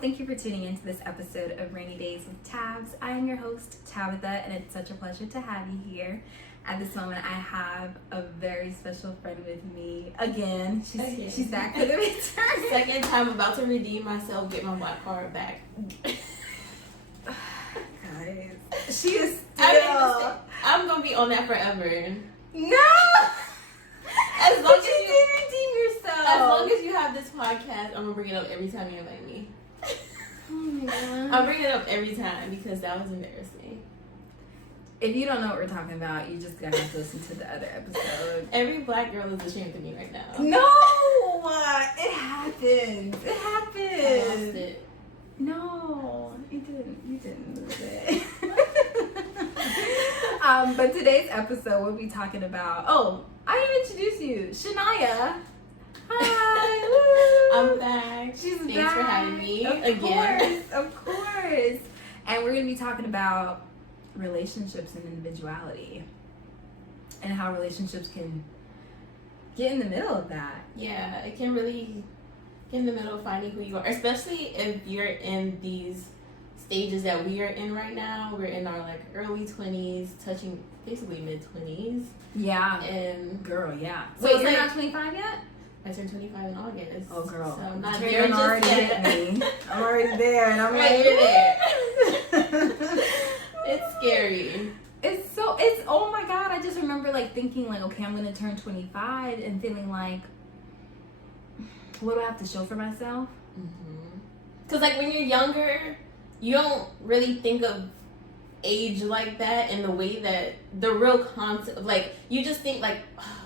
Thank you for tuning into this episode of Rainy Days with Tabs. I am your host, Tabitha, and it's such a pleasure to have you here. At this moment, I have a very special friend with me. Again, she's back for the return. Second time, about to redeem myself, get my black card back. Guys, she is still... I'm going to be on that forever. No! As long as you did redeem yourself. As long as you have this podcast, I'm going to bring it up every time you invite me. Oh my God. I'll bring it up every time because that was embarrassing. If you don't know what we're talking about, you just gotta have to listen to the other episode. Every black girl is ashamed of me right now. No! It happened. It happened. I lost it. No, you didn't. You didn't lose it. But today's episode, we'll be talking about... Oh, I didn't introduce you. Shania. Hi. I'm back. She's Thanks back. for having me again. Of course. And we're going to be talking about relationships and individuality and how relationships can get in the middle of that. Yeah, it can really get in the middle of finding who you are, especially if you're in these stages that we are in right now. We're in our early 20s, touching basically mid 20s. Yeah. And girl, yeah. So Wait, you're not 25 yet? I turned 25 in August. Oh, girl. So I'm not there just yet. I'm already there, and I'm right, you're there. It's scary. It's oh my God, I just remember thinking okay, I'm going to turn 25 and feeling what do I have to show for myself? Because when you're younger, you don't really think of age like that in the way that the real concept, you just think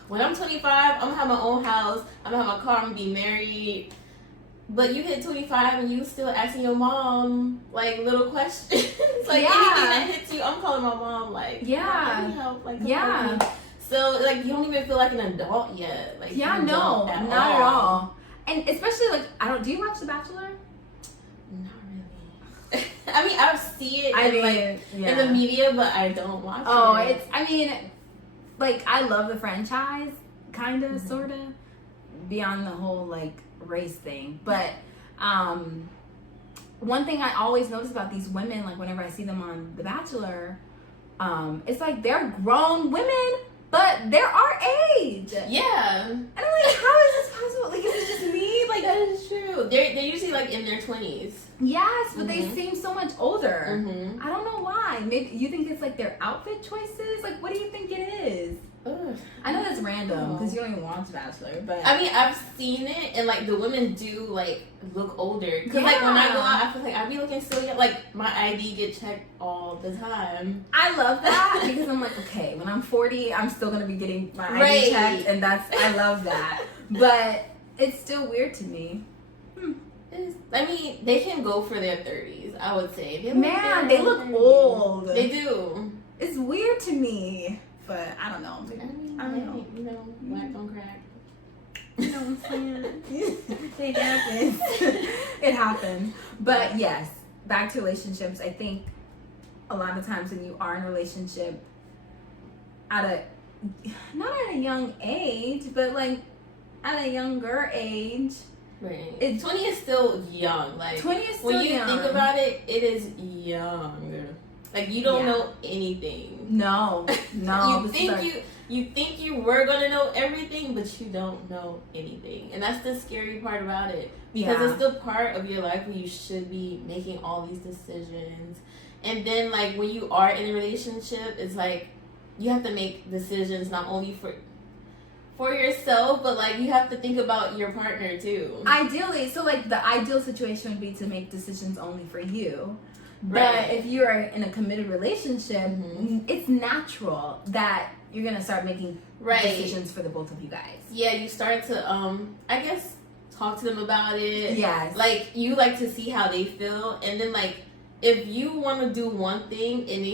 when I'm 25, I'm gonna have my own house, I'm gonna have my car, I'm gonna be married. But you hit 25 and you still asking your mom little questions. Anything that hits you, I'm calling my mom yeah, need help, yeah. So you don't even feel like an adult yet. No, not at all. And especially do you watch The Bachelor? Not really. I mean, I see it in the media, but I don't watch it. Oh, I love the franchise, kind of, sort of, beyond the whole race thing. But one thing I always notice about these women, whenever I see them on The Bachelor, it's they're grown women, but they're our age. Yeah. And I'm how is this possible? Is it just me? That is true. They're usually in their 20s. Yes, but they seem so much older. Mm-hmm. I don't know why. Maybe you think it's their outfit choices? What do you think it is? Ugh. I know that's random because you don't even watch Bachelor, but I mean, I've seen it, and the women do look older. Because when I go out, I feel I be looking so young. My ID get checked all the time. I love that because I'm okay, when I'm 40, I'm still gonna be getting my ID checked, and I love that. But it's still weird to me. I mean, they can go for their 30s, I would say. They look old. They do. It's weird to me, but I don't know. I don't know. Black don't crack. You know what I'm saying? It happens. It happens. But yes, back to relationships. I think a lot of times when you are in a relationship not at a young age, but at a younger age. Right. 20 is still young. 20 is still when you young. think about it, it is young. You don't know anything. No. You think you were gonna know everything, but you don't know anything, and that's the scary part about it. Because it's the part of your life where you should be making all these decisions, and then when you are in a relationship, it's you have to make decisions not only for yourself, but you have to think about your partner too. Ideally, so the ideal situation would be to make decisions only for you. But right. if you're in a committed relationship, it's natural that you're gonna start making decisions for the both of you guys. Yeah, you start to I guess talk to them about it. Yes. You like to see how they feel, and then if you want to do one thing and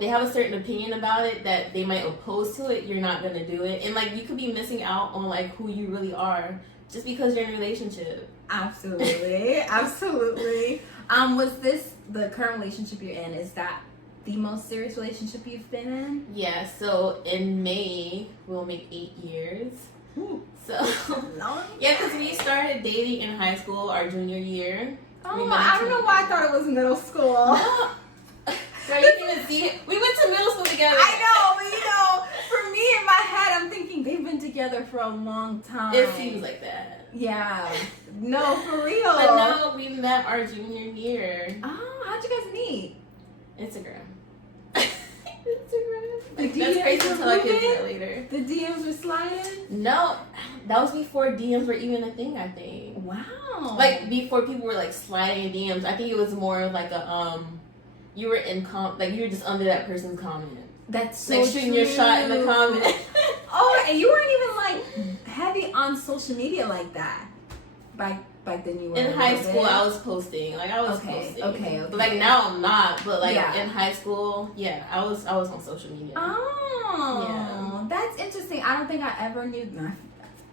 they have a certain opinion about it that they might oppose to it, you're not gonna do it, and you could be missing out on who you really are just because you're in a relationship. Absolutely. Absolutely. Was this the current relationship you're in? Is that the most serious relationship you've been in? Yeah, so in May, we'll make 8 years. Ooh. So, Long yeah, because we started dating in high school, our junior year. Oh, I don't know why I thought it was middle school. No. So you can even see it. We went to middle school together. I know, but for me in my head, I'm thinking they've been together for a long time. It seems like that. Yeah. No, for real. But no, we met our junior year. Oh, how'd you guys meet? Instagram. Like, that's crazy until I get to that later. The DMs were sliding? No, that was before DMs were even a thing, I think. Wow. Like, before people were, like, sliding DMs. I think it was more of, like, you were in, you were just under that person's comment. That's so like, shooting your shot in the comment. Oh, and you weren't even, like, heavy on social media like that. Back then you were. In high school, I was posting. Like, I was posting. Okay. But, like, now I'm not. But, like, in high school, yeah, I was on social media. Oh. Yeah. That's interesting. I don't think I ever knew.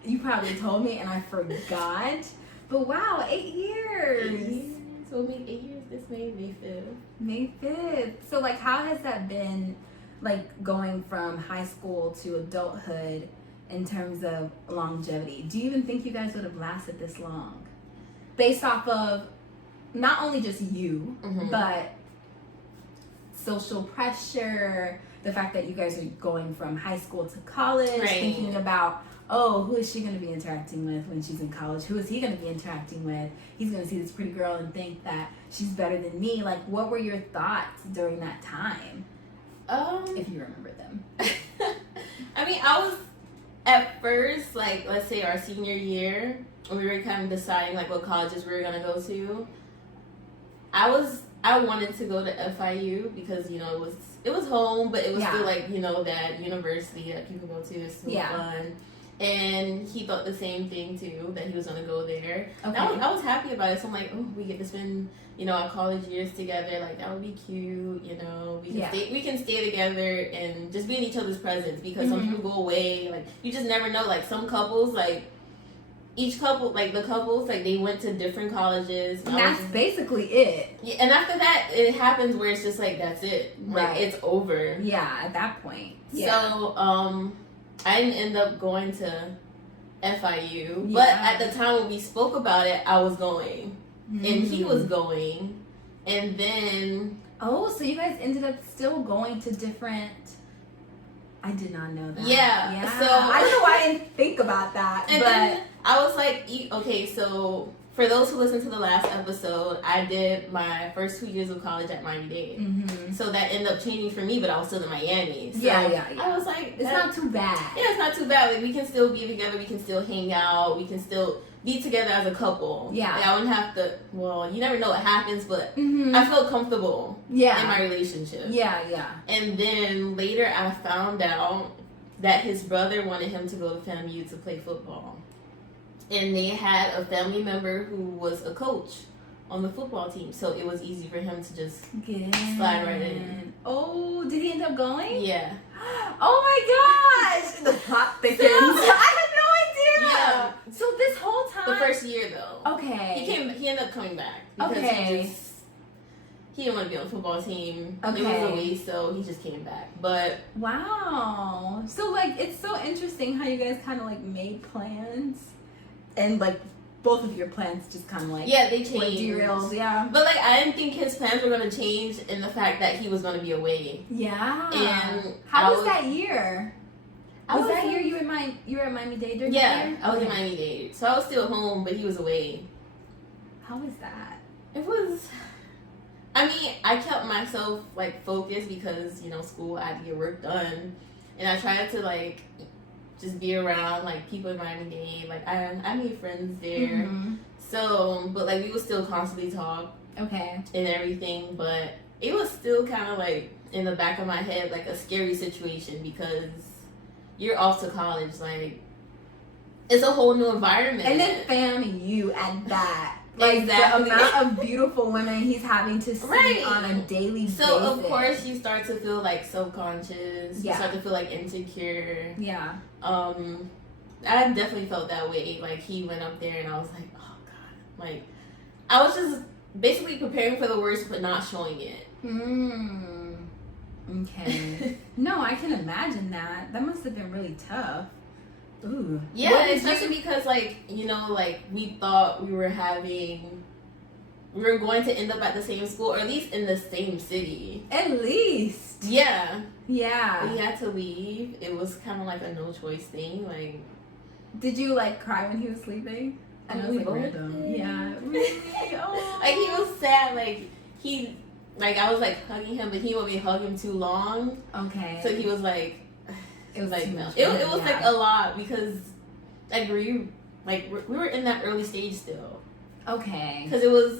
You probably told me and I forgot. But, wow, 8 years. 8 years. So, we'll make 8 years this May 5th. May 5th. So, like, how has that been, like, going from high school to adulthood in terms of longevity? Do you even think you guys would have lasted this long? Based off of not only just you, but social pressure, the fact that you guys are going from high school to college, thinking about, oh, who is she going to be interacting with when she's in college? Who is he going to be interacting with? He's going to see this pretty girl and think that she's better than me. Like, what were your thoughts during that time? If you remember them. I mean, I was, at first, like, let's say our senior year, when we were kind of deciding, like, what colleges we were going to go to, I wanted to go to FIU because, you know, it was home, but it was still, like, you know, that university that people go to is so fun. And he thought the same thing, too, that he was going to go there. Okay. I was happy about it. So I'm like, oh, we get to spend, you know, our college years together. Like, that would be cute, you know. We can stay together and just be in each other's presence because some people go away. Like, you just never know. Like, some couples, like, each couple, like, the couples, like, they went to different colleges. And that's basically it. Yeah, and after that, it happens where it's just like, that's it. Like, it's over. Yeah, at that point. Yeah. So, I didn't end up going to FIU, but at the time when we spoke about it, I was going, and he was going, and then so you guys ended up still going to different. I did not know that. Yeah. So I don't know why I didn't think about that, and then I was like, okay, so. For those who listened to the last episode, I did my first 2 years of college at Miami-Dade. So that ended up changing for me, but I was still in Miami. So I was like, it's not too bad. Yeah, it's not too bad. Like, we can still be together. We can still hang out. We can still be together as a couple. Yeah. Like, I wouldn't have to, well, you never know what happens, but I felt comfortable in my relationship. Yeah. And then later I found out that his brother wanted him to go to FAMU to play football. And they had a family member who was a coach on the football team. So it was easy for him to just slide right in. Oh, did he end up going? Yeah. Oh my gosh! The plot thickens. I had no idea. Yeah. So this whole time. The first year though. Okay. He ended up coming back. Because he didn't want to be on the football team. Okay. It was a waste, so he just came back. But wow. So like it's so interesting how you guys kind of like made plans. And, like, both of your plans just kind of, like... Yeah, they changed. Derailed, But, like, I didn't think his plans were going to change in the fact that he was going to be away. Yeah. And how was that year? Was that year you were at Miami-Dade during that year? I was in Miami-Dade. So I was still home, but he was away. How was that? It was... I mean, I kept myself, like, focused because, you know, school, I had to get work done. And I tried to, like... just be around, like, people in Miami-Dade. Like, I made friends there. So, but, like, we would still constantly talk. Okay. And everything. But it was still kind of, like, in the back of my head, like, a scary situation because you're off to college. Like, it's a whole new environment. And then FAMU at that. Like, exactly. The amount of beautiful women he's having to see on a daily basis. So, of course, you start to feel, like, self-conscious. You start to feel, like, insecure. I definitely felt that way. Like, he went up there and I was like, oh, God. Like, I was just basically preparing for the worst, but not showing it. Okay. No, I can imagine that. That must have been really tough. Ooh. Yeah, especially because, like, we thought we were going to end up at the same school, or at least in the same city. At least. Yeah. Yeah. We had to leave. It was kind of like a no choice thing. Like, did you like cry when he was sleeping? I know it's like random. Yeah. Really? Oh. Like, he was sad. Like, I was like hugging him, but he wouldn't me hug him too long. Okay. So he was like, it was like no. It was like a lot because we were in that early stage still. Okay. Because it was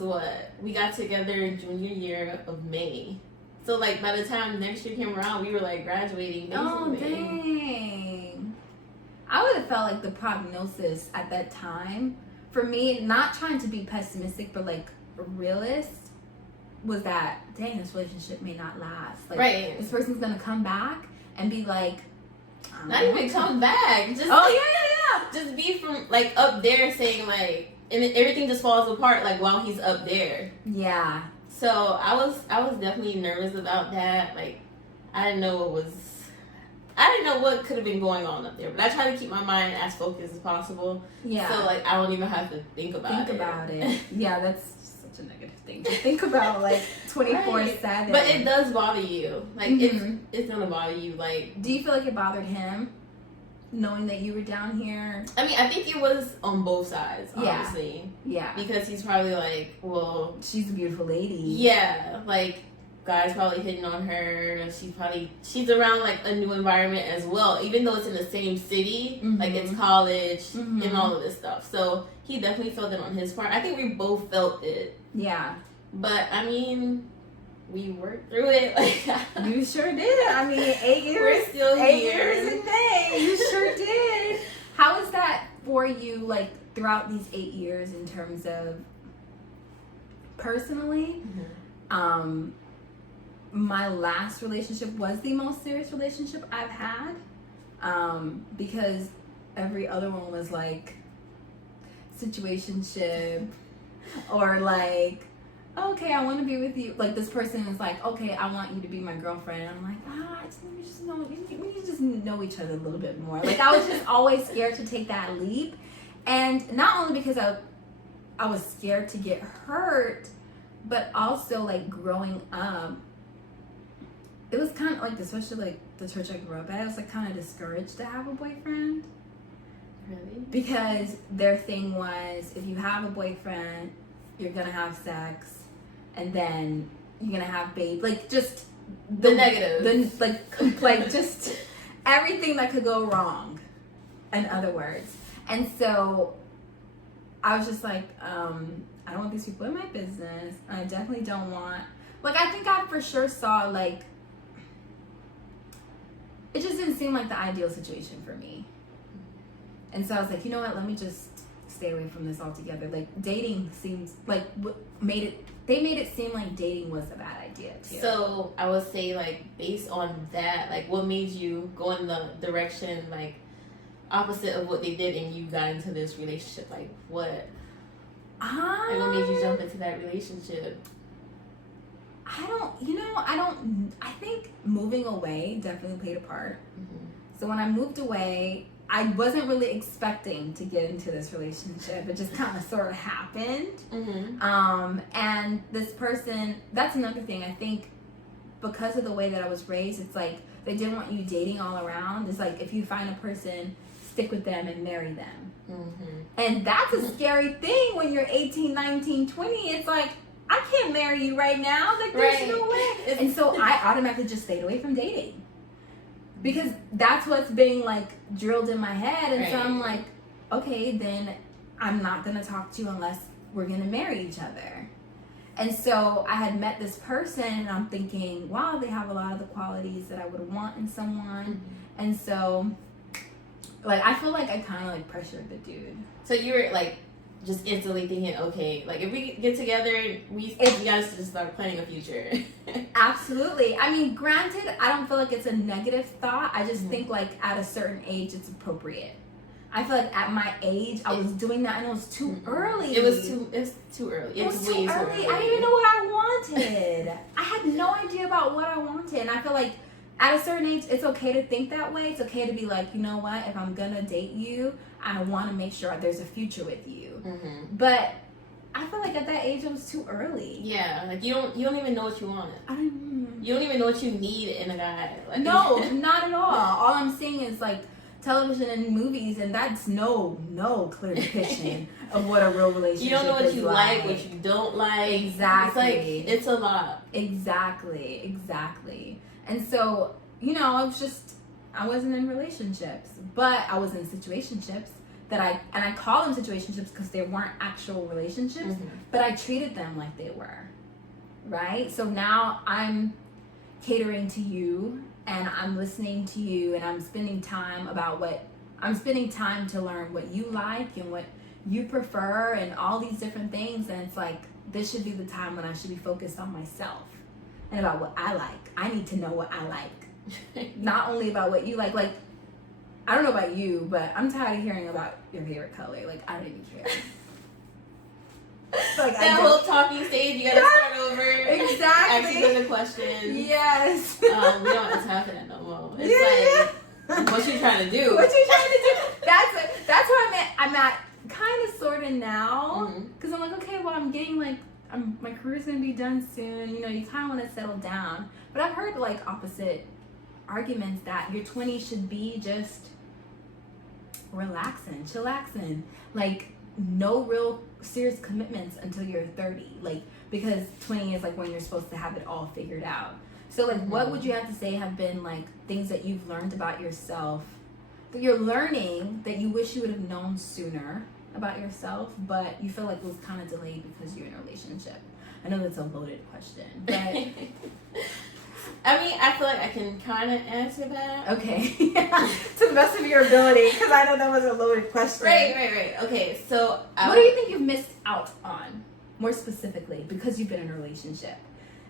we got together junior year of May. So like by the time next year came around, we were like graduating. Basically. Oh dang! I would have felt like the prognosis at that time for me, not trying to be pessimistic, but like a realist, was that dang, this relationship may not last. Like, right. This person's gonna come back and be like, not even come back. Just just be from like up there saying like. And then everything just falls apart like while he's up there. Yeah. So I was definitely nervous about that. Like I didn't know what could have been going on up there. But I try to keep my mind as focused as possible. Yeah. So like I don't even have to think about it. Yeah, that's such a negative thing to think about like 24/7. But it does bother you. Like it's gonna bother you. Like, do you feel like it bothered him? Knowing that you were down here? I mean, I think it was on both sides, honestly. Yeah. Because he's probably like, well... she's a beautiful lady. Yeah. Like, guys probably hitting on her. She's around, like, a new environment as well. Even though it's in the same city. Like, it's college and all of this stuff. So, he definitely felt it on his part. I think we both felt it. Yeah. But, I mean... we worked through it. Like you sure did. I mean, 8 years. We're still here. 8 years in May. You sure did. How is that for you, like, throughout these 8 years in terms of personally? My last relationship was the most serious relationship I've had. Because every other one was like situationship or like, okay, I want to be with you. Like, this person is like, okay, I want you to be my girlfriend. And I'm like, we just know each other a little bit more. Like, I was just always scared to take that leap. And not only because I was scared to get hurt, but also, like, growing up, it was kind of like, especially, like, the church I grew up at, I was, like, kind of discouraged to have a boyfriend. Really? Because their thing was, if you have a boyfriend, you're going to have sex. And then you're gonna have babe, like just the negative, like just everything that could go wrong. In other words, and so I was just like, I don't want these people in my business. I definitely don't want. Like, I think I for sure saw like it just didn't seem like the ideal situation for me. And so I was like, you know what? Let me just stay away from this altogether. Like, dating seems like they made it seem like dating was a bad idea too. So I would say, like, based on that, like, what made you go in the direction like opposite of what they did, and you got into this relationship? Like, what? Like, what made you jump into that relationship? I think moving away definitely played a part. So when I moved away, I wasn't really expecting to get into this relationship. It just kind of sort of happened. And this person, that's another thing. I think because of the way that I was raised, it's like they didn't want you dating all around. It's like if you find a person, stick with them and marry them. And that's a scary thing when you're 18, 19, 20. It's like, I can't marry you right now. Like, there's no way. And so I automatically just stayed away from dating. Because that's what's being, like, drilled in my head. And so I'm like, okay, then I'm not going to talk to you unless we're going to marry each other. And so I had met this person, and I'm thinking, wow, they have a lot of the qualities that I would want in someone. And so, like, I feel like I kind of, like, pressured the dude. So you were, like, just instantly thinking, okay, like, if we get together, we guys just start planning a future. Absolutely. I mean, granted, I don't feel like it's a negative thought. I just think, like, at a certain age, it's appropriate. I feel like at my age, I was doing that and it was too early. It's too early. It was too early. I didn't even know what I wanted. I had no idea about what I wanted. And I feel like at a certain age, it's okay to think that way. It's okay to be like, you know what? If I'm going to date you, I want to make sure there's a future with you. Mm-hmm. But I feel like at that age, it was too early. Yeah, like you don't even know what you want. You don't even know what you need in a guy. Like, no, not at all. All I'm seeing is like television and movies, and that's no clear depiction of what a real relationship is. You don't know what you like, what you don't like. Exactly. It's a lot. Exactly. And so, I wasn't in relationships, but I was in situationships that I call them situationships because they weren't actual relationships, but I treated them like they were, right? So now I'm catering to you, and I'm listening to you, and I'm spending time to learn what you like and what you prefer and all these different things. And it's like, this should be the time when I should be focused on myself and about what I like. I need to know what I like. Not only about what you like. Like, I don't know about you, but I'm tired of hearing about your favorite color. Like, I don't even care. Like, that whole talking stage, you gotta start over. Exactly. Asking the questions. Yes. We don't have time for that no more. It's like, what you trying to do? What you trying to do? That's what I'm at kind of sort of now. Because I'm like, okay, well, I'm getting like, my career's going to be done soon. You kind of want to settle down. But I've heard like opposite arguments that your 20s should be just relaxing, chillaxing. Like, no real serious commitments until you're 30. Like, because 20 is like when you're supposed to have it all figured out. So like, what would you have to say have been like things that you've learned about yourself that you're learning that you wish you would have known sooner about yourself, but you feel like it was kind of delayed because you're in a relationship? I know that's a loaded question, but I mean, I feel like I can kind of answer that. Okay. To the best of your ability, because I know that was a loaded question. Right. Okay, so what do you think you've missed out on, more specifically, because you've been in a relationship?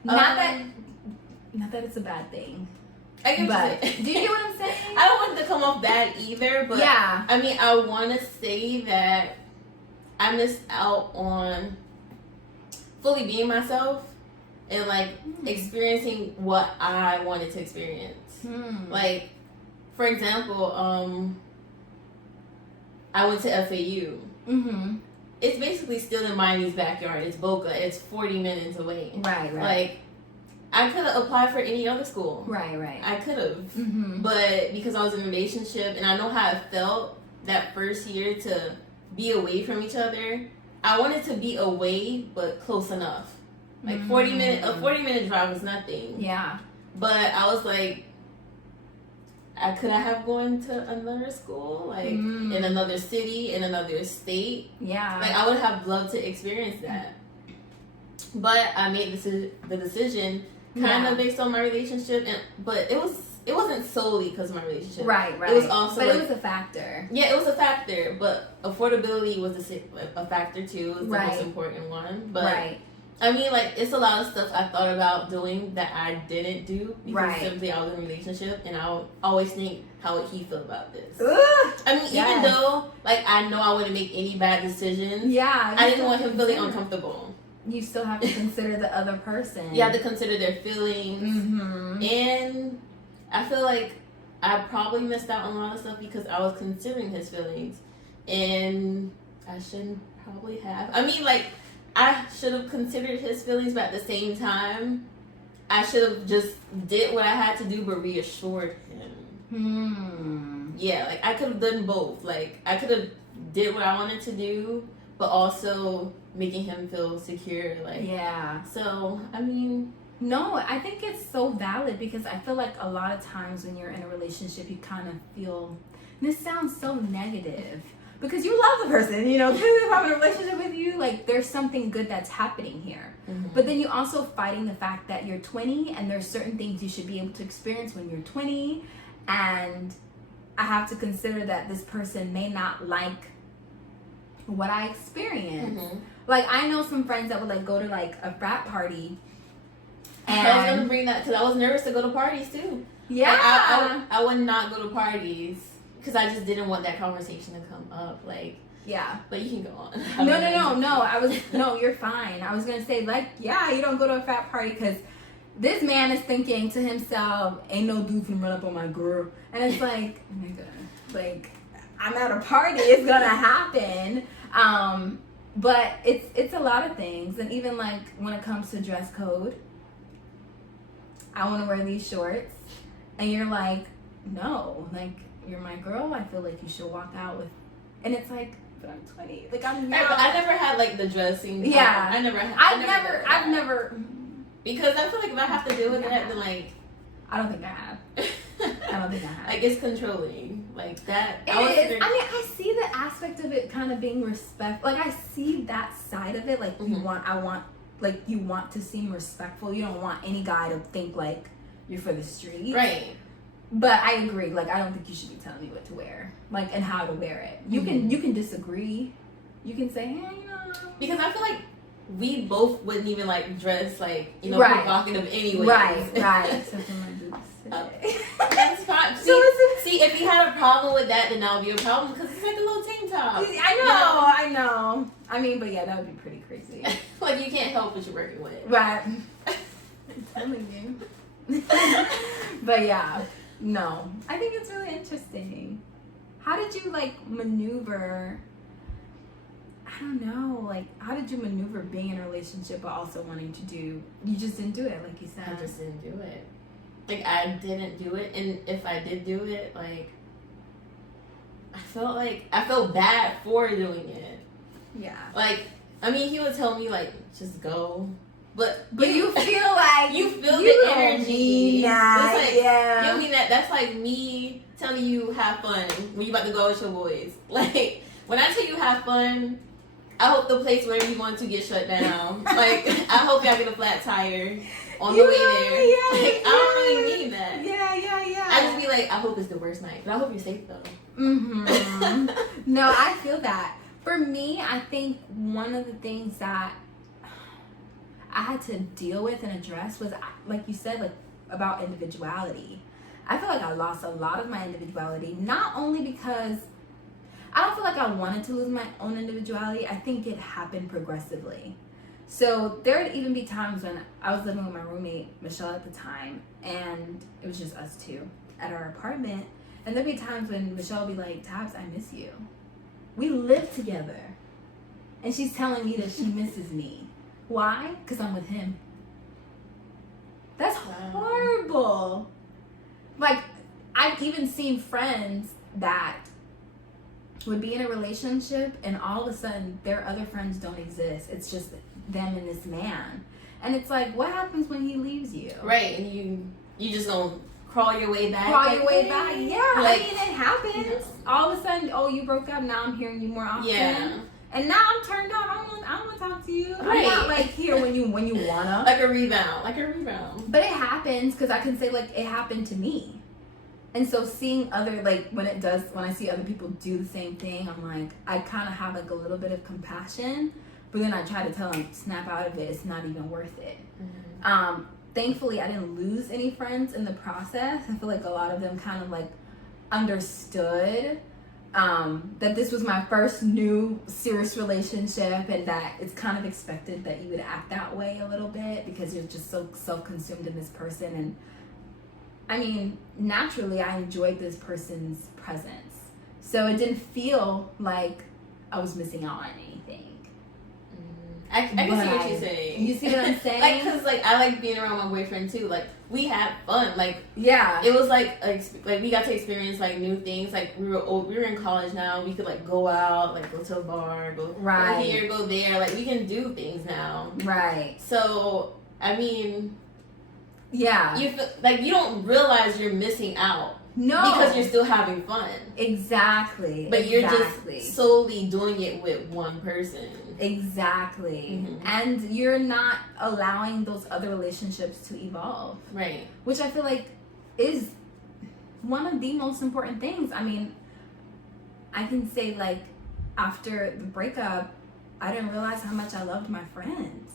Not that it's a bad thing. I get but do you get what I'm saying? I don't want it to come off bad either, but yeah. I mean, I want to say that I missed out on fully being myself and like experiencing what I wanted to experience. Like, for example, I went to FAU. It's basically still in Miami's backyard. It's Boca. It's 40 minutes away. Right. Like, I could have applied for any other school. Right. I could have. But because I was in a relationship and I know how it felt that first year to be away from each other, I wanted to be away but close enough. Like 40 minute drive was nothing. Yeah. But I was like, could I have gone to another school? Like in another city, in another state? Yeah. Like, I would have loved to experience that. But I made the decision kind of based on my relationship, but it wasn't solely because of my relationship. Right. It was also, but it was a factor. Yeah, it was a factor, but affordability was a factor too. It was the most important one. But I mean, like, it's a lot of stuff I thought about doing that I didn't do because simply I was in a relationship, and I would always think, how would he feel about this? I mean, even though, like, I know I wouldn't make any bad decisions, I didn't want him feeling uncomfortable. You still have to consider the other person. You have to consider their feelings. And I feel like I probably missed out on a lot of stuff because I was considering his feelings. And I shouldn't probably have. I mean, like, I should have considered his feelings, but at the same time, I should have just did what I had to do, but reassured him. Yeah, like, I could have done both. Like, I could have did what I wanted to do, but also making him feel secure. Like, yeah. So, I mean, no, I think it's so valid because I feel like a lot of times when you're in a relationship, you kind of feel, this sounds so negative, because you love the person, because if I'm in a relationship with you, like, there's something good that's happening here. But then you're also fighting the fact that you're 20 and there's certain things you should be able to experience when you're 20, and I have to consider that this person may not like what I experience. Like, I know some friends that would like go to like a frat party, and I was gonna bring that because I was nervous to go to parties too. Yeah, like, I would not go to parties because I just didn't want that conversation to come up. Like, yeah. But you can go on. No, you're fine. I was going to say, like, yeah, you don't go to a frat party because this man is thinking to himself, ain't no dude can run up on my girl. And it's like, nigga, like, I'm at a party, it's going to happen. But it's a lot of things. And even, like, when it comes to dress code, I want to wear these shorts. And you're like, no, like, you're my girl. I feel like you should walk out with, and it's like, but I'm 20. Like, I'm young. I never had, like, the dressing. Yeah. I've never. Because I feel like if I have to deal with that, then, like. I don't think I have. Like, it's controlling. Like, that. It is. I mean, I see the aspect of it kind of being respect. Like, I see that side of it. Like, you want to seem respectful. You don't want any guy to think, like, you're for the street. Right. But I agree. Like, I don't think you should be telling me what to wear, like, and how to wear it. You can disagree. You can say, hey, you know. Because I feel like we both wouldn't even like dress like provocative anyway. Right. Except for my boots. That's fine. See, if you had a problem with that, then that would be a problem because it's like a little tank top. I know. I mean, but yeah, that would be pretty crazy. Like, you can't help what you're working with. Right. I'm telling you. But yeah. No, I think it's really interesting. How did you, like, maneuver, I don't know, like, how did you maneuver being in a relationship but also wanting to do, you just didn't do it, like you said. I just didn't do it. Like, I didn't do it, and if I did do it, like, I felt bad for doing it. Yeah. Like, I mean, he would tell me, like, just go. But you feel like you feel the energy. That, it's like, yeah. You don't mean that. That's like me telling you have fun when you about to go out with your boys. Like, when I tell you have fun, I hope the place wherever you want to get shut down. Like, I hope y'all get a flat tire on the way there. Yeah, like, I don't really mean that. Yeah. I just be like, I hope it's the worst night, but I hope you're safe though. No, I feel that. For me, I think one of the things that I had to deal with and address was, like you said, like, about individuality. I feel like I lost a lot of my individuality, not only because I don't feel like I wanted to lose my own individuality. I think it happened progressively. So there would even be times when I was living with my roommate, Michelle, at the time, and it was just us two at our apartment. And there'd be times when Michelle would be like, Tabs, I miss you. We live together. And she's telling me that she misses me. Why? Because I'm with him. That's horrible. Like, I've even seen friends that would be in a relationship and all of a sudden their other friends don't exist. It's just them and this man. And it's like, what happens when he leaves you? Right, and you just gonna crawl your way back. Yeah, like, I mean, it happens. You know. All of a sudden, oh, you broke up, now I'm hearing you more often. Yeah. And now I'm turned off. I don't want to talk to you. Right. I'm not like here when you wanna. Like a rebound. But it happens because I can say, like, it happened to me. And so seeing other, like, when I see other people do the same thing, I'm like, I kind of have like a little bit of compassion, but then I try to tell them, snap out of it. It's not even worth it. Mm-hmm. Thankfully, I didn't lose any friends in the process. I feel like a lot of them kind of like understood that this was my first new serious relationship and that it's kind of expected that you would act that way a little bit because you're just so self-consumed in this person. And I mean, naturally, I enjoyed this person's presence. So it didn't feel like I was missing out on anything. I can see what you're saying. You see what I'm saying? Like, cause like I like being around my boyfriend too. Like, we had fun. Like, yeah, it was like we got to experience like new things. Like, we were in college now. We could like go out, like go to a bar, go here, go there. Like, we can do things now. Right. So I mean, yeah, you feel like you don't realize you're missing out. No, because you're still having fun. Exactly. But you're just solely doing it with one person. Exactly. Mm-hmm. And you're not allowing those other relationships to evolve. Right. Which I feel like is one of the most important things. I mean, I can say, like, after the breakup, I didn't realize how much I loved my friends.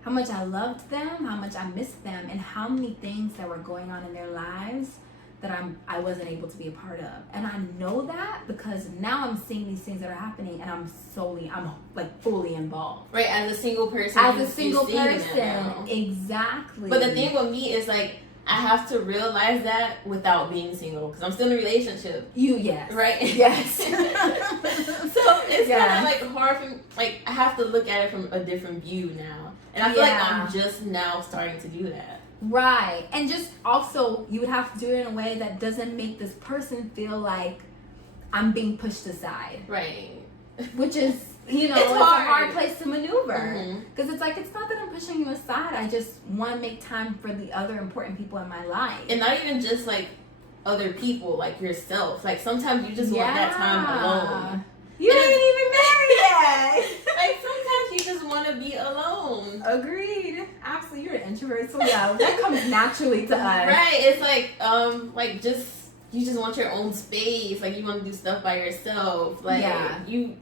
How much I loved them, how much I missed them, and how many things that were going on in their lives that I wasn't able to be a part of. And I know that because now I'm seeing these things that are happening and I'm like fully involved. Right, as a single person. Exactly. But the thing with me is like, I have to realize that without being single, because I'm still in a relationship. Yes. Right? Yes. So it's kind of like hard for me, like I have to look at it from a different view now. And I feel like I'm just now starting to do that. Right. And just also, you would have to do it in a way that doesn't make this person feel like I'm being pushed aside. Right. Which is, it's a hard place to maneuver. Because it's like, it's not that I'm pushing you aside. I just want to make time for the other important people in my life. And not even just like other people, like yourself. Like sometimes you just want that time alone. You ain't even married yet. Like sometimes you just want to be alone. Agreed. Absolutely. You're an introvert, so that comes naturally to us. Right. It's like you just want your own space. Like you want to do stuff by yourself. Like you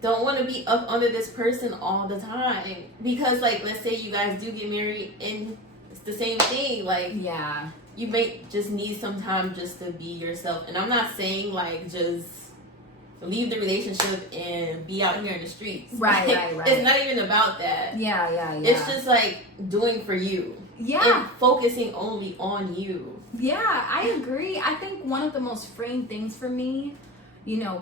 don't want to be up under this person all the time. Because like, let's say you guys do get married and it's the same thing. Like you may just need some time just to be yourself. And I'm not saying like just leave the relationship and be out here in the streets. Right. It's not even about that. Yeah. It's just like doing for you. Yeah. And focusing only on you. Yeah, I agree. I think one of the most freeing things for me,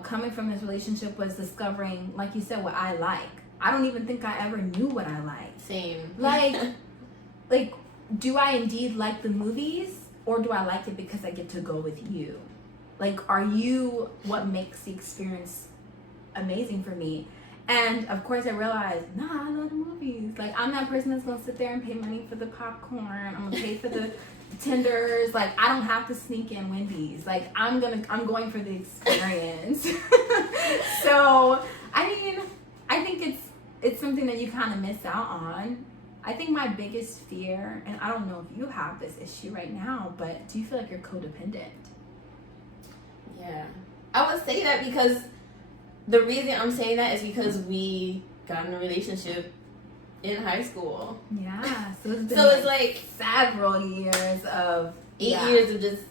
coming from this relationship was discovering, like you said, what I like. I don't even think I ever knew what I liked. Same. Like, do I indeed like the movies, or do I like it because I get to go with you? Like, are you what makes the experience amazing for me? And of course I realized, I love the movies. Like, I'm that person that's gonna sit there and pay money for the popcorn. I'm gonna pay for the tenders. Like, I don't have to sneak in Wendy's. Like, I'm going for the experience. So, I mean, I think it's something that you kind of miss out on. I think my biggest fear, and I don't know if you have this issue right now, but do you feel like you're codependent? Yeah. I would say that because the reason I'm saying that is because we got in a relationship in high school. Yeah. So it's like several years of 8 years of just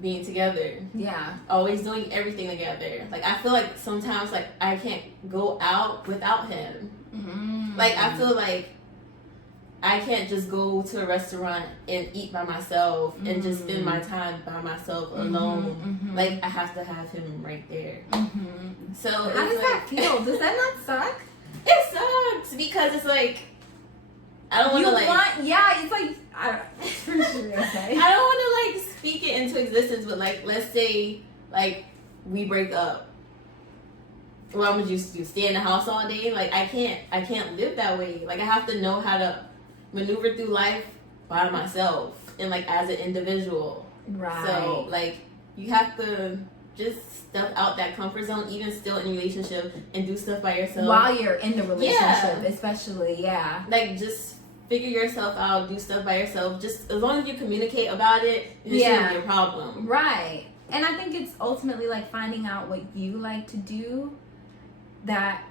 being together. Yeah. Always doing everything together. Like I feel like sometimes like I can't go out without him. Mm-hmm. Like I feel like I can't just go to a restaurant and eat by myself and just spend my time by myself alone. Mm-hmm. Like I have to have him right there. Mm-hmm. So how does that feel? Does that not suck? It sucks because it's like I don't want to it's like for sure. Okay. I don't want to like speak it into existence, but like let's say like we break up. What I'm used to do, stay in the house all day. Like I can't live that way. Like I have to know how to maneuver through life by myself and like as an individual. Right. So like you have to just step out that comfort zone, even still in a relationship, and do stuff by yourself while you're in the relationship, especially. Like just figure yourself out, do stuff by yourself. Just as long as you communicate about it, it shouldn't be a problem. Right. And I think it's ultimately like finding out what you like to do, that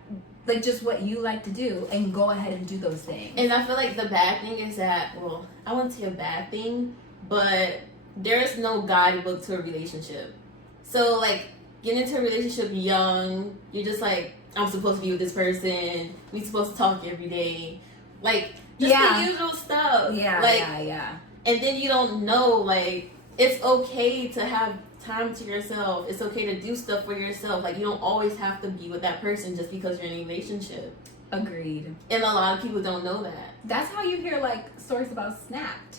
like just what you like to do, and go ahead and do those things. And I feel like the bad thing is that, well, I wouldn't say a bad thing, but there is no guidebook to a relationship. So like getting into a relationship young, you're just like, I'm supposed to be with this person, we supposed to talk every day, like just the usual stuff. And then you don't know, like it's okay to have time to yourself. It's okay to do stuff for yourself. Like you don't always have to be with that person just because you're in a relationship. Agreed. And a lot of people don't know that. That's how you hear like stories about Snapped.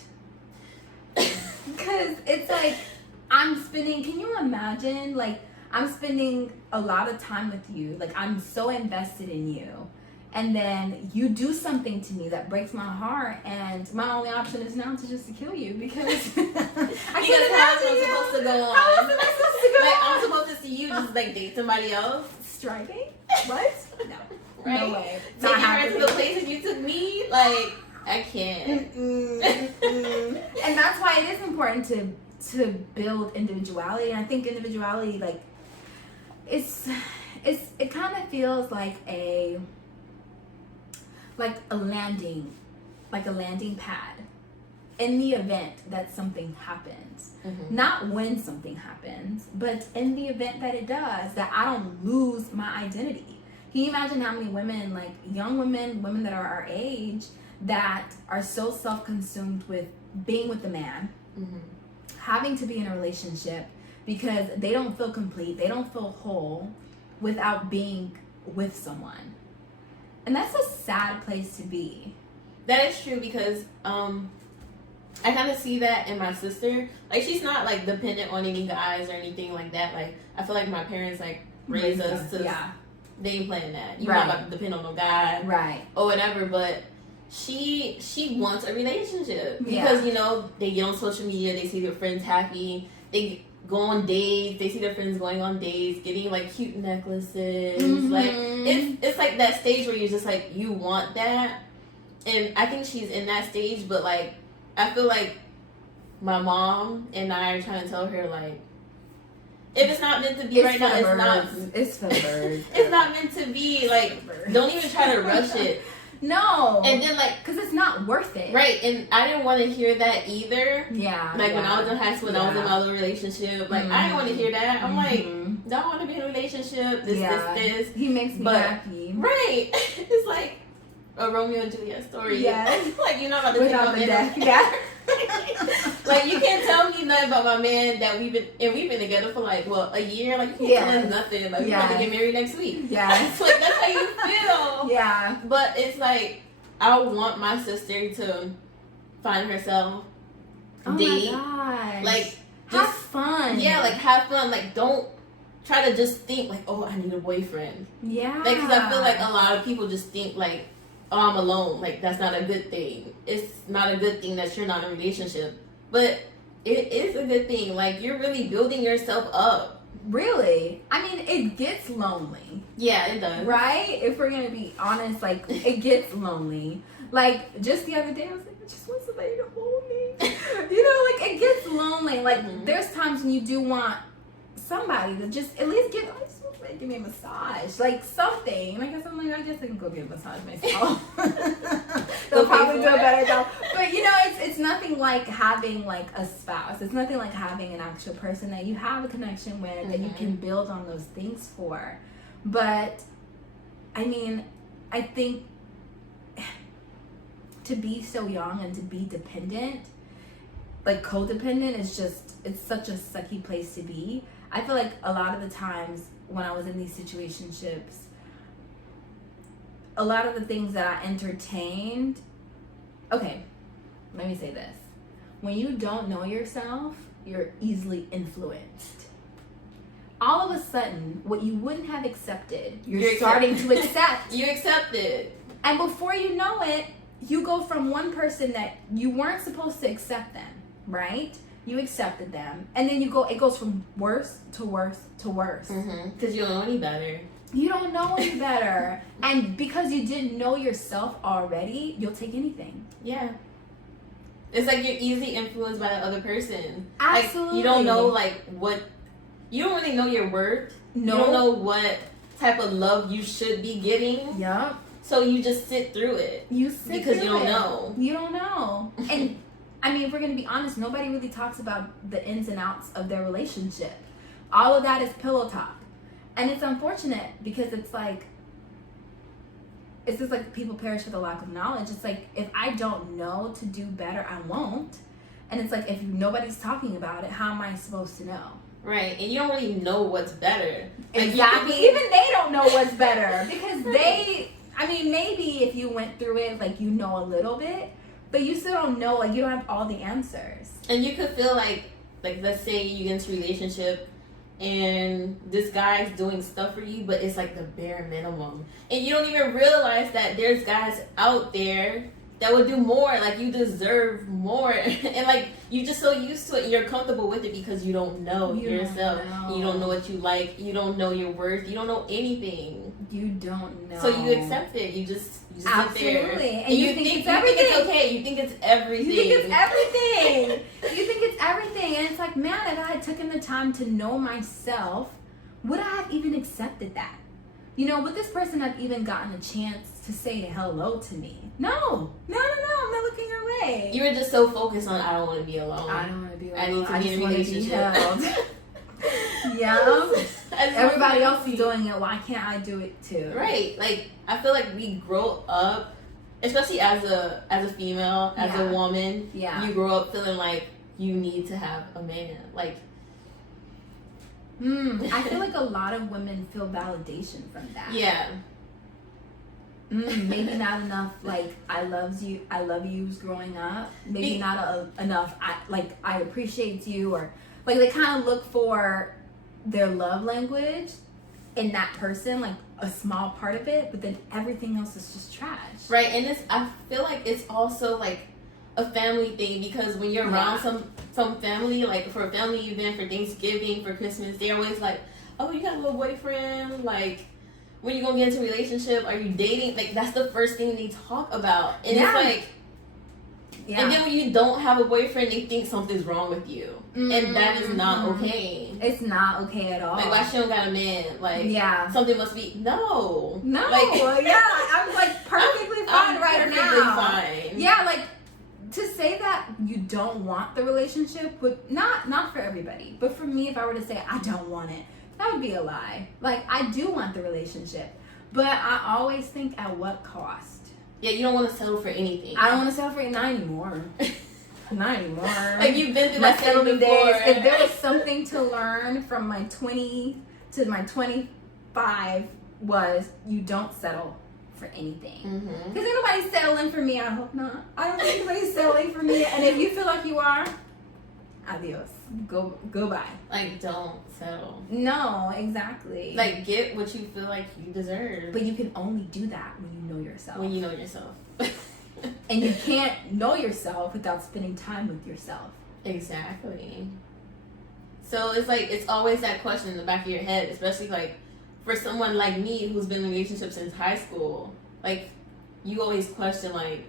Because it's like can you imagine, like I'm spending a lot of time with you, like I'm so invested in you, and then you do something to me that breaks my heart, and my only option is now to just kill you because how am I supposed to go on? How am I supposed to go like, on? I'm supposed to see you just like date somebody else? Striving? What? No. Right? No way. Taking her to the places you took me? Like, I can't. And that's why it is important to build individuality. And I think individuality, like, it kind of feels like a landing pad in the event that something happens, not when something happens, but in the event that it does, that I don't lose my identity. Can you imagine how many women, like young women that are our age, that are so self-consumed with being with the man, having to be in a relationship because they don't feel complete, they don't feel whole without being with someone. And that's a sad place to be. That is true, because I kind of see that in my sister. Like, she's not like dependent on any guys or anything like that. Like, I feel like my parents like raised us to, they ain't playing that. You're not about to depend on no guy, right, or whatever. But she wants a relationship because you know, they get on social media, they see their friends happy, they go on dates, they see their friends going on dates, getting like cute necklaces. Like, it's like that stage where you're just like, you want that. And I think she's in that stage, but like, I feel like my mom and I are trying to tell her, like, if it's not meant to be right now, it's not. It's for the birds. It's not meant to be. Like, don't even try to rush it. No. And then, like, because it's not worth it. Right. And I didn't want to hear that either. Yeah. Like, when I was in high school, when I was in my other relationship, like, I didn't want to hear that. I'm like, don't want to be in a relationship. This. He makes me happy. Right. It's like a Romeo and Juliet story. Yes. Like, you're not about to without the death. Yeah. Like, you can't tell me nothing about my man that we've been together for like, well, a year. Like, you can't tell us nothing. Like, we're about to get married next week. Yeah. Like, that's how you feel. Yeah. But it's like, I want my sister to find herself, date. Oh my gosh. Like, have fun. Yeah, like, have fun. Like, don't try to just think like, oh, I need a boyfriend. Yeah. Like, because I feel like a lot of people just think like, oh, I'm alone. Like, that's not a good thing. It's not a good thing that you're not in a relationship. But it is a good thing. Like, you're really building yourself up. Really? I mean, it gets lonely. Yeah, it does. Right? If we're going to be honest, like, it gets lonely. Like, just the other day, I was like, I just want somebody to hold me. You know, like, it gets lonely. Like, there's times when you do want somebody to just at least give me a massage, like something. And I guess I'm like, I guess I can go get a massage myself. They'll probably do a better job. But you know, it's nothing like having like a spouse. It's nothing like having an actual person that you have a connection with, that you can build on those things for. But I mean, I think to be so young and to be dependent, like codependent, is just, it's such a sucky place to be. I feel like a lot of the times when I was in these situationships, a lot of the things that I entertained, okay, let me say this. When you don't know yourself, you're easily influenced. All of a sudden, what you wouldn't have accepted, you're starting to accept. You accept it. And before you know it, you go from one person that you weren't supposed to accept them, right? You accepted them, and then it goes from worse to worse to worse. Because you don't know any better. You don't know any better. And because you didn't know yourself already, you'll take anything. Yeah. It's like you're easily influenced by the other person. Absolutely. Like, you don't know, like, what... You don't really know your worth. No. You don't know what type of love you should be getting. Yup. So you just sit through it. Because you don't know. You don't know. And... I mean, if we're going to be honest, nobody really talks about the ins and outs of their relationship. All of that is pillow talk. And it's unfortunate because it's just like people perish for the lack of knowledge. It's like, if I don't know to do better, I won't. And it's like, if nobody's talking about it, how am I supposed to know? Right. And you don't really know what's better. Like, exactly. Even they don't know what's better. Because maybe if you went through it, like, you know a little bit. But you still don't know, like, you don't have all the answers. And you could feel like let's say you get into a relationship and this guy's doing stuff for you, but it's like the bare minimum. And you don't even realize that there's guys out there that would do more. Like, you deserve more. And, like, you're just so used to it. You're comfortable with it because you don't know yourself. You don't know what you like. You don't know your worth. You don't know anything. You don't know. So you accept it. You just absolutely. Sit there. And you think it's everything. You think it's okay. You think it's everything. You think it's everything. You think it's everything. And it's like, man, if I had taken the time to know myself, would I have even accepted that? You know, would this person have even gotten a chance to say hello to me? No, I'm not looking your way. Right. You were just so focused on, I don't want to be alone. I don't want to be alone. I need to be in a relationship. Yeah. Everybody else is doing it. Why can't I do it too? Right. Like, I feel like we grow up, especially as a female, as a woman. Yeah. You grow up feeling like you need to have a man. Like, I feel like a lot of women feel validation from that. Yeah. Maybe not enough. Like, I love yous growing up. Maybe not enough. I appreciate you, or like they kind of look for their love language in that person, like a small part of it, but then everything else is just trash. Right. And I feel like it's also like a family thing, because when you're around some family, like for a family event, for Thanksgiving, for Christmas, they're always like, oh, you got a little boyfriend, like, when you gonna get into a relationship, are you dating? Like, that's the first thing they talk about. And it's like, and then when you don't have a boyfriend, they think something's wrong with you. And that is not okay. It's not okay at all. Like, why she don't got a man? Like, something must be, no. Like, I'm like perfectly fine right now. Fine. Yeah, like, to say that you don't want the relationship, but not for everybody, but for me, if I were to say I don't want it, that would be a lie. Like, I do want the relationship, but I always think, at what cost? Yeah, you don't want to settle for anything. I don't want to settle for it, not anymore. Not anymore. Like, you've been through my that settling before. days. If there was something to learn from my 20 to my 25, was you don't settle for anything. Because ain't nobody settling for me. I hope not. I don't think anybody's settling for me. And if you feel like you are, adios. Go by. Like, don't settle. No, exactly. Like, get what you feel like you deserve. But you can only do that when you know yourself. When you know yourself. And you can't know yourself without spending time with yourself. Exactly. So it's like, it's always that question in the back of your head, especially like for someone like me who's been in a relationship since high school. Like, you always question, like,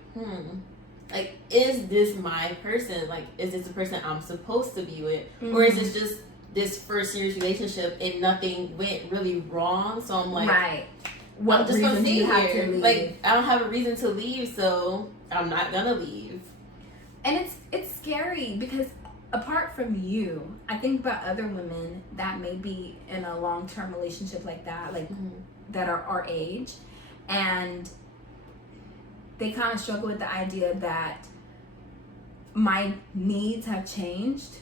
like, is this my person? Like, is this the person I'm supposed to be with? Or is this just this first serious relationship and nothing went really wrong? So I'm like, right. I'm just gonna stay here. Like, I don't have a reason to leave, so I'm not gonna leave. And it's scary, because apart from you, I think about other women that may be in a long-term relationship like that, like that are our age, and they kind of struggle with the idea that my needs have changed.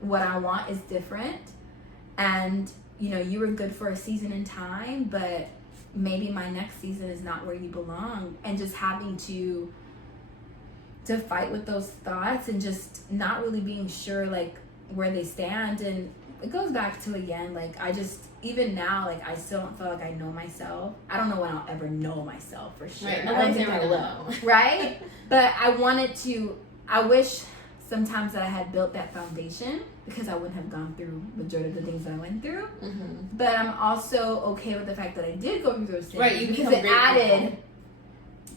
What I want is different. And, you know, you were good for a season in time, but maybe my next season is not where you belong. And just having to fight with those thoughts and just not really being sure, like, where they stand. And it goes back to, again, like, even now, like, I still don't feel like I know myself. I don't know when I'll ever know myself for sure. Right, I don't think I will. Right? But I wish sometimes that I had built that foundation, because I wouldn't have gone through majority of the things that I went through. But I'm also okay with the fact that I did go through those things. Right, because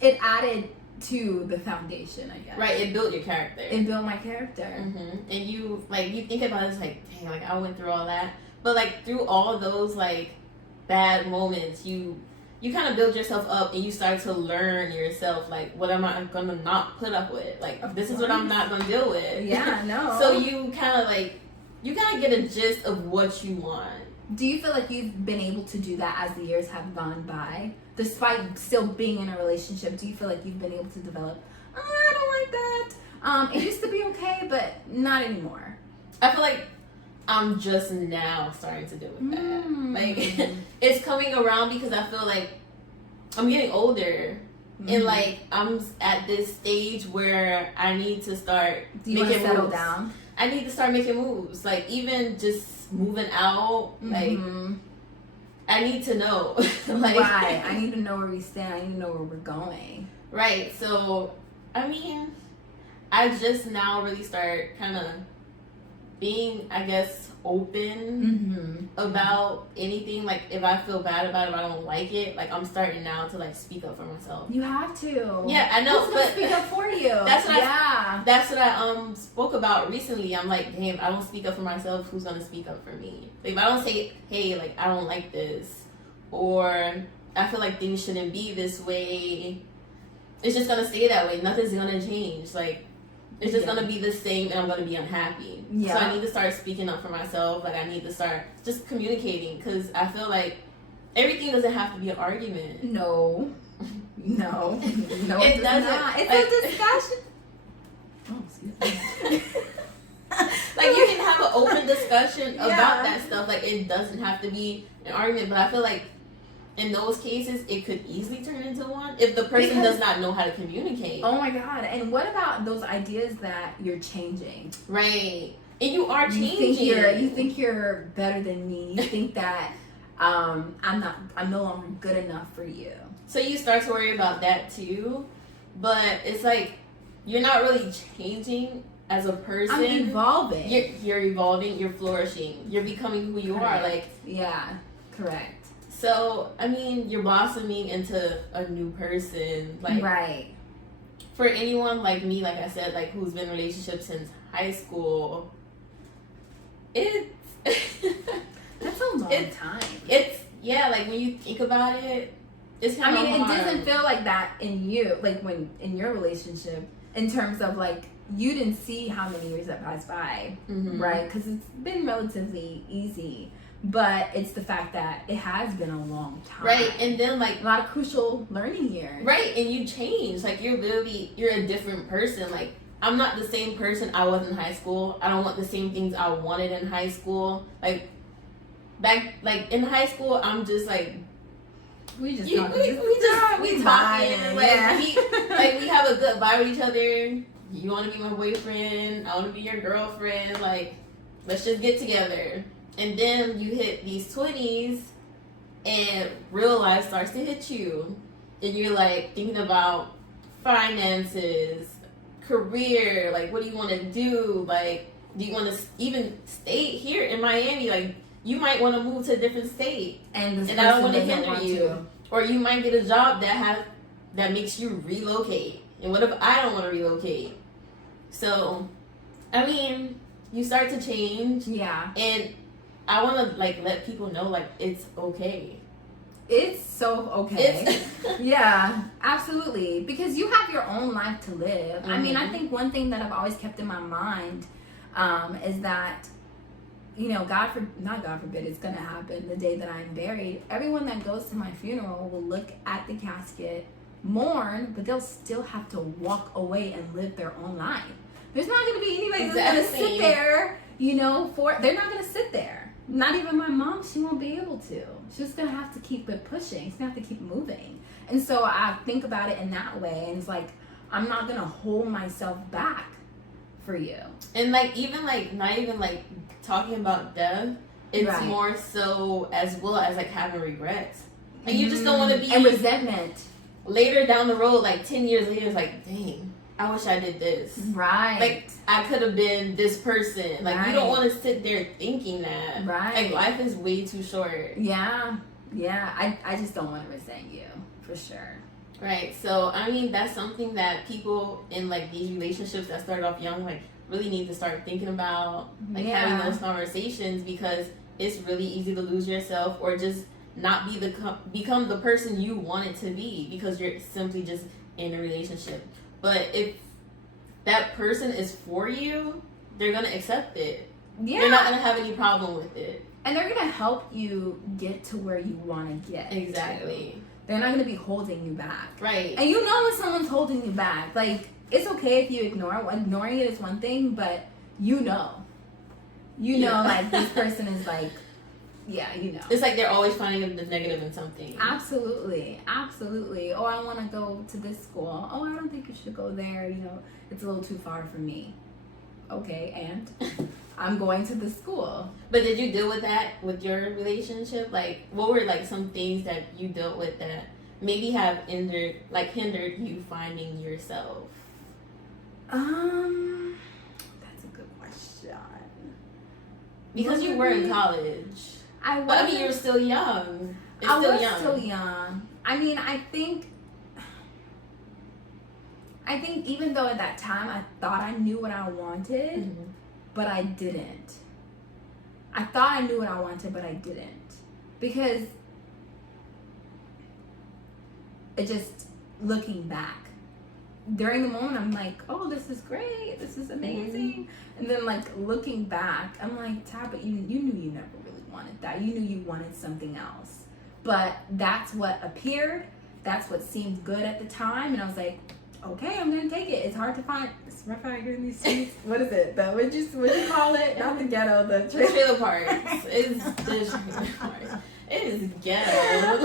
it added to the foundation, I guess. Right, it built your character. It built my character. And you think about it, it's like, dang, like, I went through all that. But, like, through all those, like, bad moments, you kind of build yourself up, and you start to learn yourself, like, what am I going to not put up with? Like, this is what I'm not going to deal with. Yeah, no. So you kind of get a gist of what you want. Do you feel like you've been able to do that as the years have gone by? Despite still being in a relationship, do you feel like you've been able to develop, I don't like that. It used to be okay, but not anymore. I feel like I'm just now starting to deal with that. Like, it's coming around, because I feel like I'm getting older. And, like, I'm at this stage where I need to start making moves. Do you want to settle down? I need to start making moves. Like, even just moving out, like, I need to know. Like, right. I need to know where we stand. I need to know where we're going. Right. So, I mean, I just now really start kind of being, I guess, open about anything. Like, if I feel bad about it, if I don't like it, like, I'm starting now to, like, speak up for myself. You have to. Yeah, I know. Who's gonna speak up for you? That's what I spoke about recently. I'm like, damn, I don't speak up for myself. Who's gonna speak up for me? Like, if I don't say, hey, like, I don't like this, or I feel like things shouldn't be this way, it's just gonna stay that way. Nothing's gonna change. Like, it's just gonna be the same, and I'm gonna be unhappy. Yeah. So I need to start speaking up for myself. Like I need to start just communicating, because I feel like everything doesn't have to be an argument. No, it doesn't. It's like, a discussion. Oh, excuse me. Like you can have an open discussion about that stuff. Like it doesn't have to be an argument, but I feel like in those cases it could easily turn into one if the person does not know how to communicate. Oh my God! And what about those ideas that you're changing? Right, and you are changing. You think you're better than me. You think that I'm no longer good enough for you. So you start to worry about that too, but it's like you're not really changing as a person. I'm evolving. You're evolving. You're flourishing. You're becoming who you are. Like correct. So I mean, you're blossoming into a new person. Like right. For anyone like me, like I said, like who's been in relationships since high school, it's that's a long time. It's like when you think about it, it's kind of hard. It doesn't feel like that in you, like when in your relationship, in terms of like you didn't see how many years that passed by, right? Because it's been relatively easy, but it's the fact that it has been a long time, right? And then like a lot of crucial learning years, right? And you change, like you're a different person. Like I'm not the same person I was in high school. I don't want the same things I wanted in high school. Like back, like in high school, I'm just like. We talking, like we have a good vibe with each other. You want to be my boyfriend, I want to be your girlfriend. Like, let's just get together. And then you hit these 20s, and real life starts to hit you, and you're like thinking about finances, career. Like, what do you want to do? Like, do you want to even stay here in Miami? Like, you might want to move to a different state, and I don't want to hinder you. Or you might get a job that makes you relocate. And what if I don't want to relocate? So, I mean, you start to change. Yeah. And I want to like let people know like it's okay. It's so okay. Yeah, absolutely. Because you have your own life to live. I mean, I think one thing that I've always kept in my mind is that, you know, not God forbid, it's going to happen the day that I'm buried. Everyone that goes to my funeral will look at the casket, mourn, but they'll still have to walk away and live their own life. There's not going to be anybody that's going to sit there, you know, they're not going to sit there. Not even my mom, she won't be able to. She's going to have to keep it pushing. She's going to have to keep moving. And so I think about it in that way. And it's like, I'm not going to hold myself back for you. And like, even like, not even like talking about death, it's more so as well as like having regrets. And you just don't want to be. And resentment. Later down the road, like 10 years later, it's like, dang, I wish I did this. Right. Like, I could have been this person. Like, you don't want to sit there thinking that. Right. Like, life is way too short. Yeah. Yeah. I just don't want to resent you, for sure. Right. So, I mean, that's something that people in, like, these relationships that started off young, like, really need to start thinking about. Like, having those conversations, because it's really easy to lose yourself or just not become the person you want it to be because you're simply just in a relationship. But if that person is for you, they're going to accept it. Yeah. They're not going to have any problem with it. And they're going to help you get to where you want to get. Exactly. To. They're not going to be holding you back. Right. And you know when someone's holding you back. Like, it's okay if you ignore it. Ignoring it is one thing, but you know. You know, like, this person is like, yeah, you know. It's like they're always finding the negative in something. Absolutely. Absolutely. Oh, I want to go to this school. Oh, I don't think you should go there. You know, it's a little too far for me. Okay, and I'm going to the school. But did you deal with that with your relationship? Like, what were, like, some things that you dealt with that maybe have hindered you finding yourself? That's a good question. Because you were in college. But I mean, you're still young. I was still young. I mean, I think even though at that time I thought I knew what I wanted, but I didn't. I thought I knew what I wanted, but I didn't. Because it just, looking back, during the moment, I'm like, oh, this is great. This is amazing. And then, like, looking back, I'm like, Tab, you knew you never really wanted that. You knew you wanted something else. But that's what appeared. That's what seemed good at the time. And I was like, okay, I'm going to take it. It's hard to find. It's rough out here in these streets. What is it? What'd you call it? Not the ghetto. The trailer parks. It's the trailer parks. It is ghetto.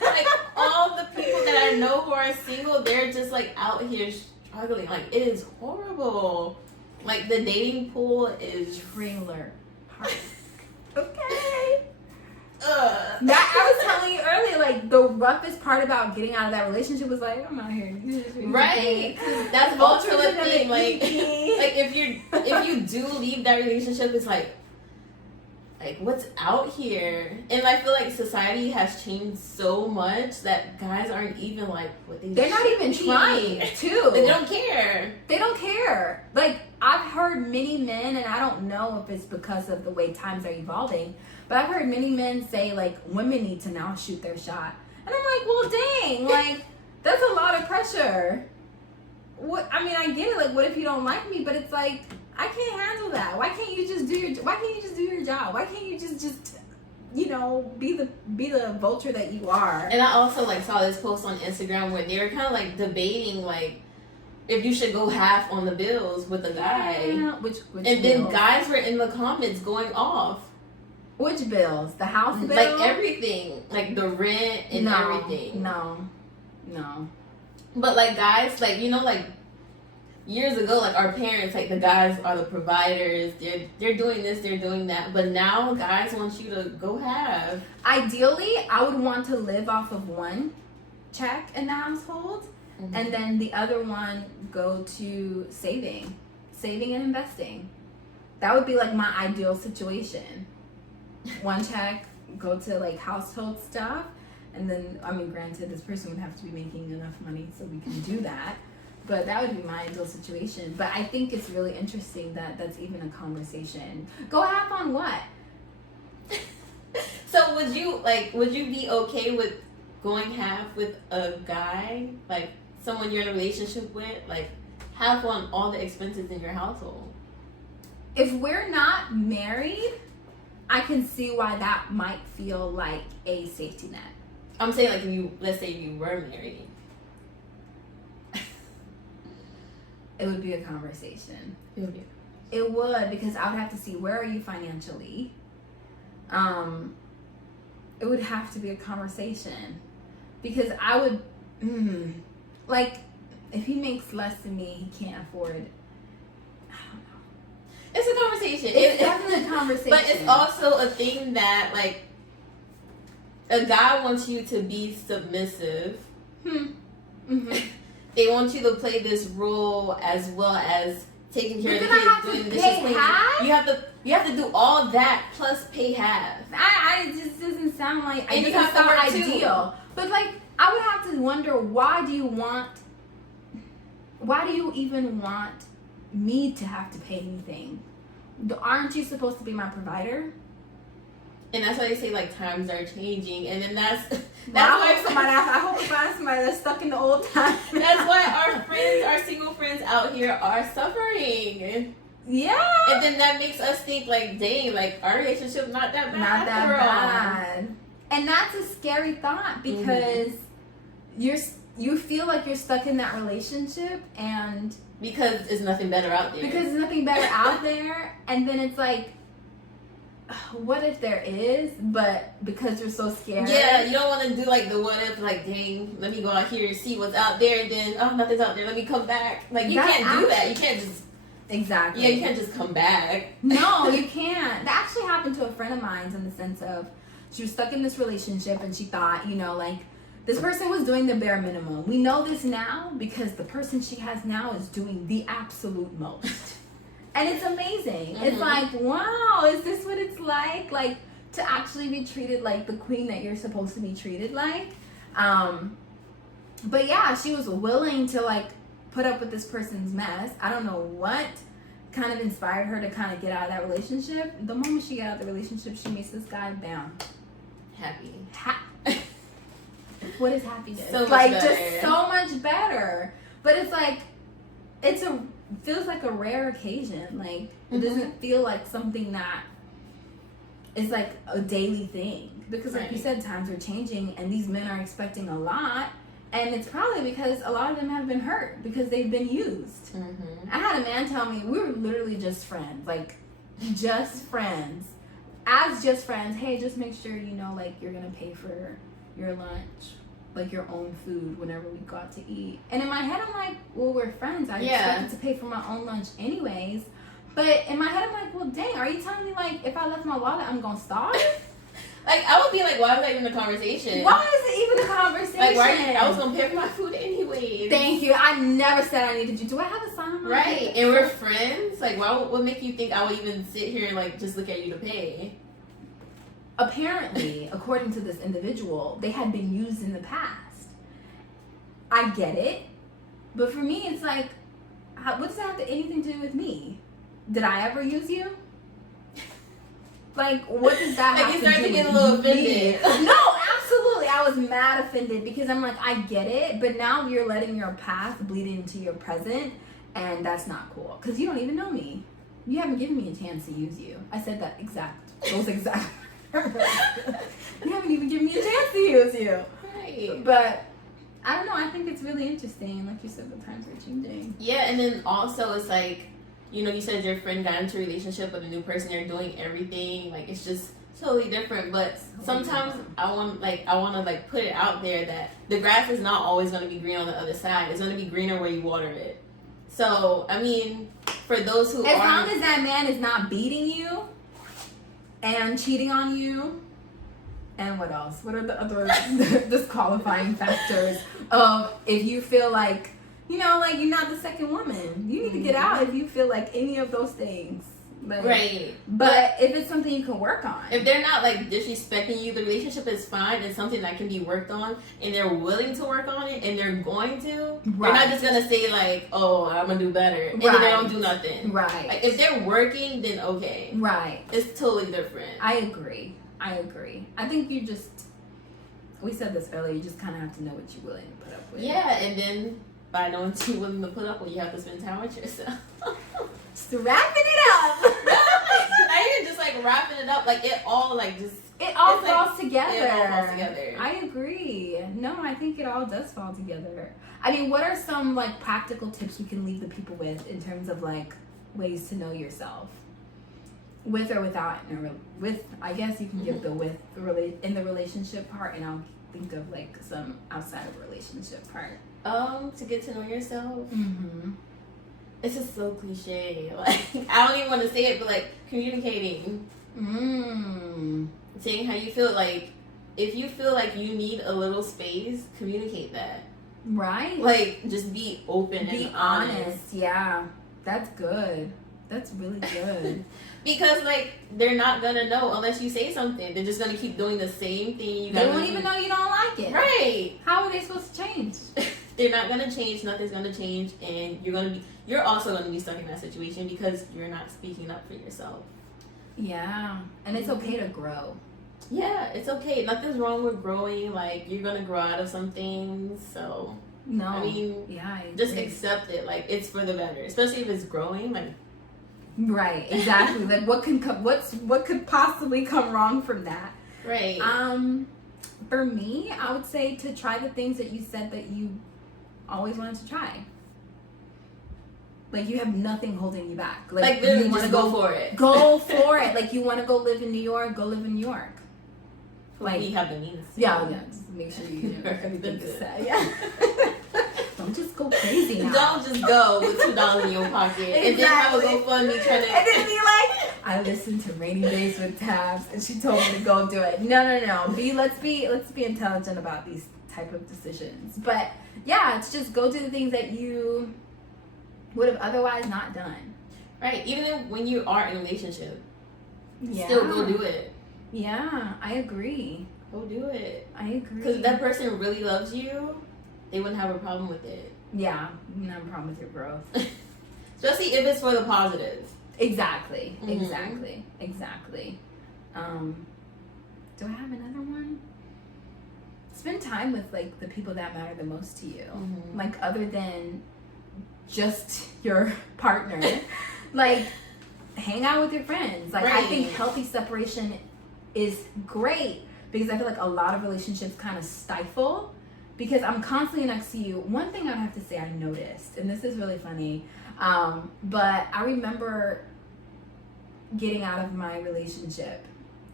Like, all the people that I know who are single, they're just, like, out here struggling. Like, it is horrible. Like, the dating pool is trailer park. Okay. That I was telling you earlier, like, the roughest part about getting out of that relationship was like, I'm out here. Right. That's also a thing. Like if you do leave that relationship, it's like what's out here? And I feel like society has changed so much that guys aren't even like what they're not even trying to. They don't care. They don't care. Like, I've heard many men, and I don't know if it's because of the way times are evolving, but I've heard many men say, like, women need to now shoot their shot. And I'm like, well, dang, like, that's a lot of pressure. What? I mean, I get it. Like, what if you don't like me? But it's like, I can't handle that. Why can't you just do your job? Why can't you just you know, be the vulture that you are? And I also, like, saw this post on Instagram where they were kind of, like, debating, like, if you should go half on the bills with a guy. Yeah. Which and bills? Then guys were in the comments going off. Which bills? The house bill? Like, everything. Like, the rent and everything. No. But, like, guys, like, you know, like, years ago, like, our parents, like, the guys are the providers. They're doing this, they're doing that. But now guys want you to go half. Ideally, I would want to live off of one check in the household. Mm-hmm. And then the other one go to saving and investing. That would be, like, my ideal situation. One check, go to, like, household stuff. And then, I mean, granted, this person would have to be making enough money so we can do that. But that would be my ideal situation. But I think it's really interesting that that's even a conversation. Go half on what? So would you be okay with going half with a guy? Like, someone you're in a relationship with? Like, half on all the expenses in your household? If we're not married, I can see why that might feel like a safety net. I'm saying, like, let's say you were married. It would be a conversation. It would, because I would have to see, where are you financially? It would have to be a conversation. Because I would, like, if he makes less than me, he can't afford, I don't know. It's a conversation. It's definitely a conversation. But it's also a thing that, like, a guy wants you to be submissive. Mm-hmm. They want you to play this role as well as taking care of the kids, doing this. You have to do all that plus pay half. It just doesn't sound like. And you have to work ideal. Too. But, like, I would have to wonder, why do you even want me to have to pay anything? Aren't you supposed to be my provider? And that's why they say, like, times are changing, and then that's why I hope we find somebody that's stuck in the old times. That's why our single friends out here are suffering. Yeah. And then that makes us think, like, dang, like, our relationship not that bad. And that's a scary thought, because you feel like you're stuck in that relationship, and because there's nothing better out there. And then it's like, what if there is? But because you're so scared. Yeah, you don't want to do, like, the what if, like, dang, let me go out here and see what's out there, and then, oh, nothing's out there, let me come back. Like, you can't do that. You can't just... Exactly. Yeah, you can't just come back. No, you can't. That actually happened to a friend of mine, in the sense of, she was stuck in this relationship, and she thought, you know, like, this person was doing the bare minimum. We know this now because the person she has now is doing the absolute most. And it's amazing. Mm-hmm. It's like, wow, is this what it's like? Like, to actually be treated like the queen that you're supposed to be treated like. But yeah, she was willing to, like, put up with this person's mess. I don't know what kind of inspired her to kind of get out of that relationship. The moment she got out of the relationship, she meets this guy, bam. Happy. What is happiness? So much like better. Just so much better. But it's like feels like a rare occasion. Like it doesn't feel like something that is like a daily thing. Because like you said, times are changing and these men are expecting a lot. And it's probably because a lot of them have been hurt because they've been used. I had a man tell me, we were literally just friends. Like, just friends. As just friends, hey, just make sure, you know, like, you're going to pay for your lunch. Like, your own food whenever we go out to eat. And in my head, I'm like, well, we're friends. I expected to pay for my own lunch anyways. But in my head, I'm like, well, dang, are you telling me, like, if I left my wallet, I'm going to starve? Like, I would be like, why was that even a conversation? Why is it even a conversation? Like, I was going to pay for my food anyways. Thank you. I never said I needed you. Do I have a sign on my Right. And we're friends? Like, what would make you think I would even sit here and, like, just look at you to pay? Apparently, according to this individual, they had been used in the past. I get it. But for me, it's like, what does that have anything to do with me? Did I ever use you? Like, what does that have to do with me? Like, you started to get a little offended. No, absolutely. I was mad offended because I'm like, I get it, but now you're letting your past bleed into your present, and that's not cool. Because you don't even know me. You haven't given me a chance to use you. I said those exact words. You haven't even given me a chance to use you. Right. But, I don't know. I think it's really interesting. Like you said, the times are changing. Yeah, and then also it's like, you know, you said your friend got into a relationship with a new person. They're doing everything. Like, it's just totally different. But sometimes I want to put it out there that the grass is not always going to be green on the other side. It's going to be greener where you water it. So, I mean, for those who as long as that man is not beating you and cheating on you, and what else? What are the other disqualifying factors of if you feel like, you know, like you're not the second woman. You need to get out if you feel like any of those things. Like, right. But if it's something you can work on. If they're not like disrespecting you, the relationship is fine. It's something that can be worked on and they're willing to work on it and they're going to. They're not just going to say like, oh, I'm going to do better. And then they don't do nothing. Right. Like, if they're working, then okay. Right. It's totally different. I agree. I think we said this earlier, you just kind of have to know what you're willing to put up with. Yeah, and then by knowing what you're willing to put up with, you have to spend time with yourself. Just wrapping it up. Now you're just like wrapping it up, like it all falls together. It all falls together. I agree. No, I think it all does fall together. I mean, what are some like practical tips you can leave the people with in terms of like ways to know yourself? With or without, with, I guess you can give the with in the relationship part, and I'll think of like some outside of relationship part. To get to know yourself. It's just so cliche. Like, I don't even want to say it, but like communicating. Saying how you feel. Like, if you feel like you need a little space, communicate that. Right. Like, just be open and honest. Yeah, that's good. That's really good. Because, like, they're not going to know unless you say something. They're just going to keep doing the same thing. They won't even know you don't like it. Right. How are they supposed to change? They're not going to change. Nothing's going to change. And you're also going to be stuck in that situation because you're not speaking up for yourself. Yeah. And it's okay to grow. Yeah, it's okay. Nothing's wrong with growing. Like, you're going to grow out of some things. So, no. I mean, just accept it. Like, it's for the better. Especially if it's growing. Like, right, exactly. Like, what could possibly come wrong from that? Right. For me, I would say to try the things that you said that you always wanted to try. Like, you have nothing holding you back. Like you want to go for it. Go for it. Like, you want to go live in New York, go live in New York. Like, we have the means. Yeah, just make sure you know everything is set. Yeah. Don't just go crazy now. Don't just go with $2 in your pocket and then have a GoFundMe trying to. And then be like, I listened to Rainy Days with Tabs, and she told me to go do it. No. Let's be intelligent about these type of decisions. But yeah, it's just go do the things that you would have otherwise not done. Right. Even when you are in a relationship, yeah. Still go do it. Yeah, I agree. Go do it. I agree. Because if that person really loves you, they wouldn't have a problem with it. Yeah, you don't have a problem with your growth. Especially if it's for the positive. Exactly. Do I have another one? spend time with like the people that matter the most to you. Mm-hmm. Like other than just your partner. Like hang out with your friends. Like I think healthy separation is great because I feel like a lot of relationships kind of stifle because I'm constantly next to you. One thing I have to say I noticed, and this is really funny, but I remember getting out of my relationship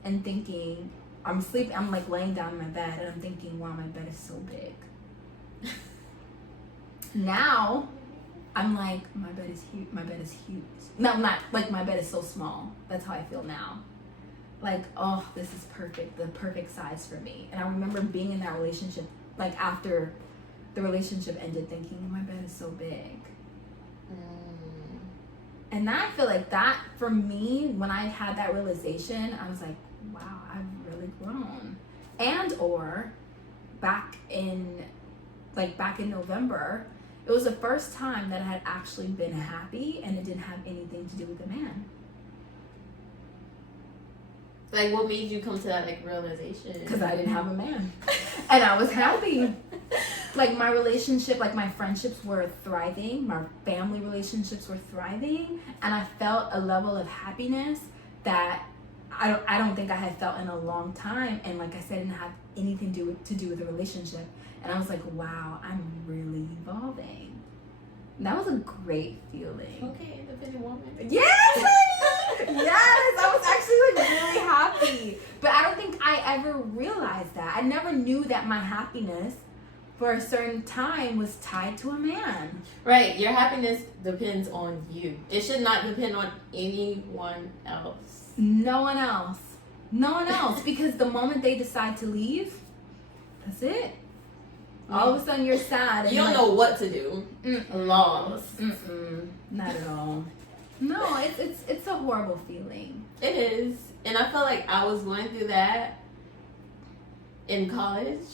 and thinking, I'm like laying down in my bed and I'm thinking, wow, my bed is so big. Now I'm like, my bed is huge. No, not like my bed is so small. That's how I feel now. Like, oh, this is perfect. The perfect size for me. And I remember being in that relationship, like after the relationship ended, thinking, my bed is so big. And I feel like that, for me, when I had that realization, I was like, wow, I've really grown. And or back in November, it was the first time that I had actually been happy and it didn't have anything to do with the man. Like, what made you come to that, like, realization? Because I didn't have a man. And I was happy. Like, my relationship, like, my friendships were thriving. My family relationships were thriving. And I felt a level of happiness that I don't think I had felt in a long time. And like I said, didn't have anything to do with the relationship. And I was like, wow, I'm really evolving. And that was a great feeling. Okay, independent woman. Yes! Yes! I was actually like really happy. But I don't think I ever realized that. I never knew that my happiness for a certain time was tied to a man. Right. Your happiness depends on you. It should not depend on anyone else. No one else. No one else. Because the moment they decide to leave, that's it. All of a sudden you're sad. And you don't know what to do. Lost. Not at all. No, it's a horrible feeling. It is. And I felt like I was going through that in college.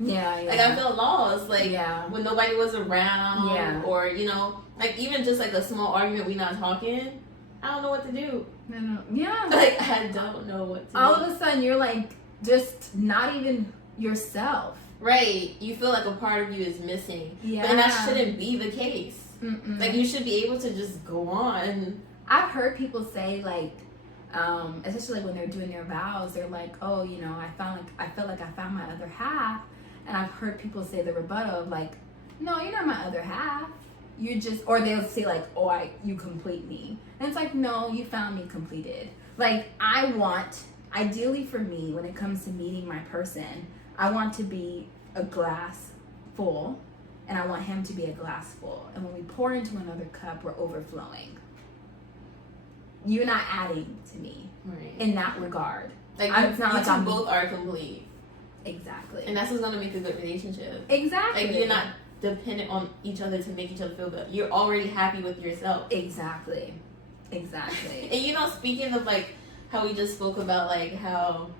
Yeah. Like I felt lost. Like when nobody was around. Yeah. Or, you know, like even just like a small argument, we not talking. I don't know what to do. No. Yeah. Like I don't know what to do. All of a sudden you're like just not even yourself. Right. You feel like a part of you is missing. Yeah. But that shouldn't be the case. Like you should be able to just go on. I've heard people say like, especially like when they're doing their vows, they're like, oh, you know, I felt like I found my other half. And I've heard people say the rebuttal of like, no, you're not my other half. You just, or they'll say like, oh, you complete me. And it's like, no, you found me completed. Like ideally for me, when it comes to meeting my person, I want to be a glass full and I want him to be a glass full. And when we pour into another cup, we're overflowing. You're not adding to me in that regard. Like it's not like you both are complete. Exactly. And that's what's gonna make a good relationship. Exactly. Like you're not dependent on each other to make each other feel good. You're already happy with yourself. Exactly. And you know, speaking of like how we just spoke about like how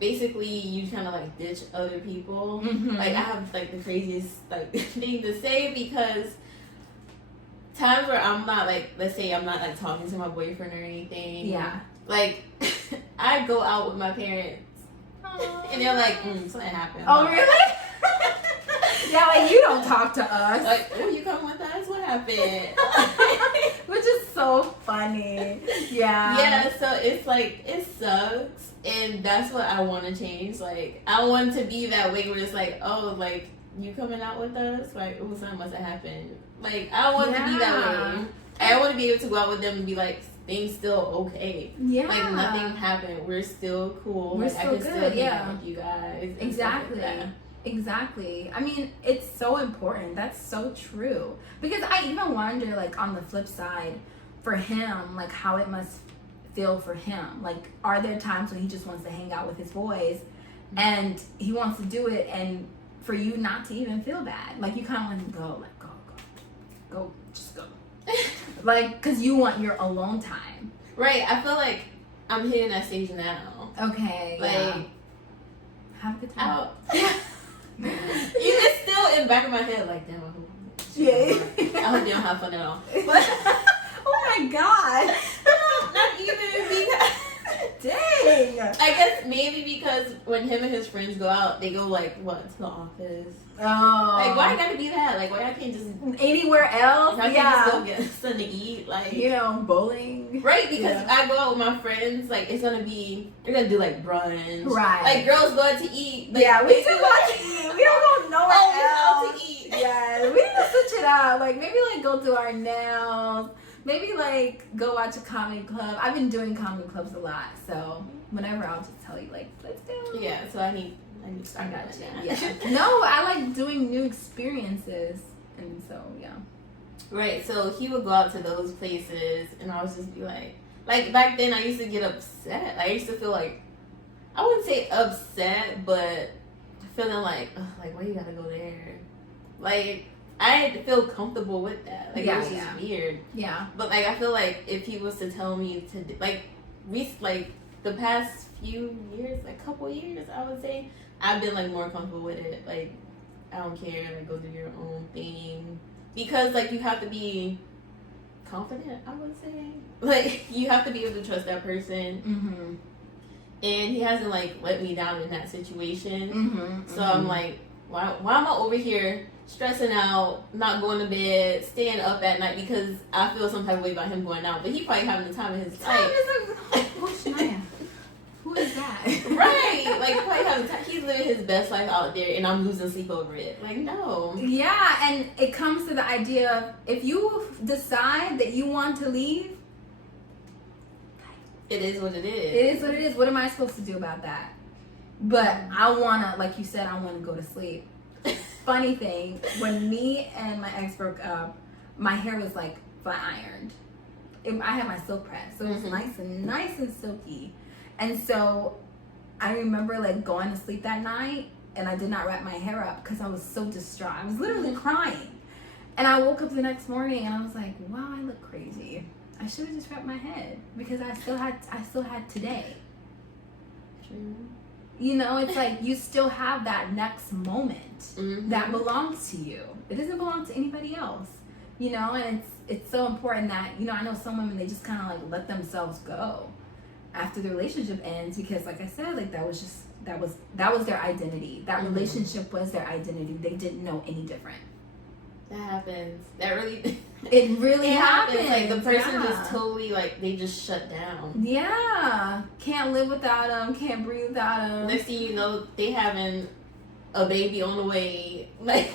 basically you kind of like ditch other people. Like I have like the craziest like thing to say because times where I'm not like, let's say I'm not like talking to my boyfriend or anything. Yeah. Like I go out with my parents. And they're like, something happened. Oh, really? Yeah, like you don't talk to us. Like, oh, you come with us? What happened? Which is so funny. Yeah. Yeah, so it's like, it sucks. And that's what I want to change. Like, I want to be that way where it's like, oh, like, you coming out with us? Like, oh, something must have happened. Like, I want to be that way. I want to be able to go out with them and be like, things still okay. Yeah. Like nothing happened. We're still cool. We're like, still I can good. still hang out with you guys. Exactly. Exactly. I mean, it's so important. That's so true. Because I even wonder, like, on the flip side, for him, like, how it must feel for him. Like, are there times when he just wants to hang out with his boys and he wants to do it and for you not to even feel bad? Like, you kind of want to go, like, go, just go. Like, because you want your alone time. Right. I feel like I'm hitting that stage now. Okay. Like, have a good time. It's still in the back of my head, like, damn, I hope they don't have fun at all. But, oh my god. not even because. Dang. doing? I guess maybe because when him and his friends go out, they go like what to the office. Oh, Like why gotta be that? Like why I can't just anywhere else? I can't just go get something to eat? Like bowling. Right, because I go out with my friends. Like they're gonna do like brunch. Right. Like girls go out to eat. Like, We do go to eat. We don't go nowhere else. Out to eat. Yeah, we need to switch it up. Like maybe like go do our nails. Maybe like go watch a comedy club. I've been doing comedy clubs a lot, so whenever I'll just tell you like let's go. Yeah, so I need to start got that. you. Yeah. No, I like doing new experiences, and so yeah. Right, so he would go out to those places, and I was just be like back then I used to get upset. I used to feel like I wouldn't say upset, but feeling like why you gotta go there? Like I had to feel comfortable with that. Like it was just weird. Yeah. But like I feel like if he was to tell me to the past few years, like couple years, I would say I've been like more comfortable with it. Like I don't care. Like go do your own thing because like you have to be confident. I would say like you have to be able to trust that person. Mm-hmm. And he hasn't like let me down in that situation. Mm-hmm. So I'm like, why am I over here stressing out, not going to bed, staying up at night because I feel some type of way about him going out, but he probably having the time of his life. Who's Shania? Who is that? Right, like probably having time. He's living his best life out there, and I'm losing sleep over it. Like no. Yeah, and it comes to the idea of if you decide that you want to leave, it is what it is. It is what it is. What am I supposed to do about that? But I wanna, like you said, I wanna go to sleep. Funny thing, when me and my ex broke up, my hair was like flat ironed. I had my silk press, so it was nice and silky. And so I remember like going to sleep that night, and I did not wrap my hair up because I was so distraught. I was literally crying. And I woke up the next morning and I was like, wow, I look crazy. I should have just wrapped my head because I still had today. True. It's like you still have that next moment that belongs to you. It doesn't belong to anybody else. And it's so important that, I know some women, they just kind of like let themselves go after the relationship ends because like I said, like that was their identity. That relationship was their identity. They didn't know any different. That happens. It really happens. Like the person just totally like they just shut down. Yeah, can't live without them. Can't breathe without them. Next thing you know, they having a baby on the way, like,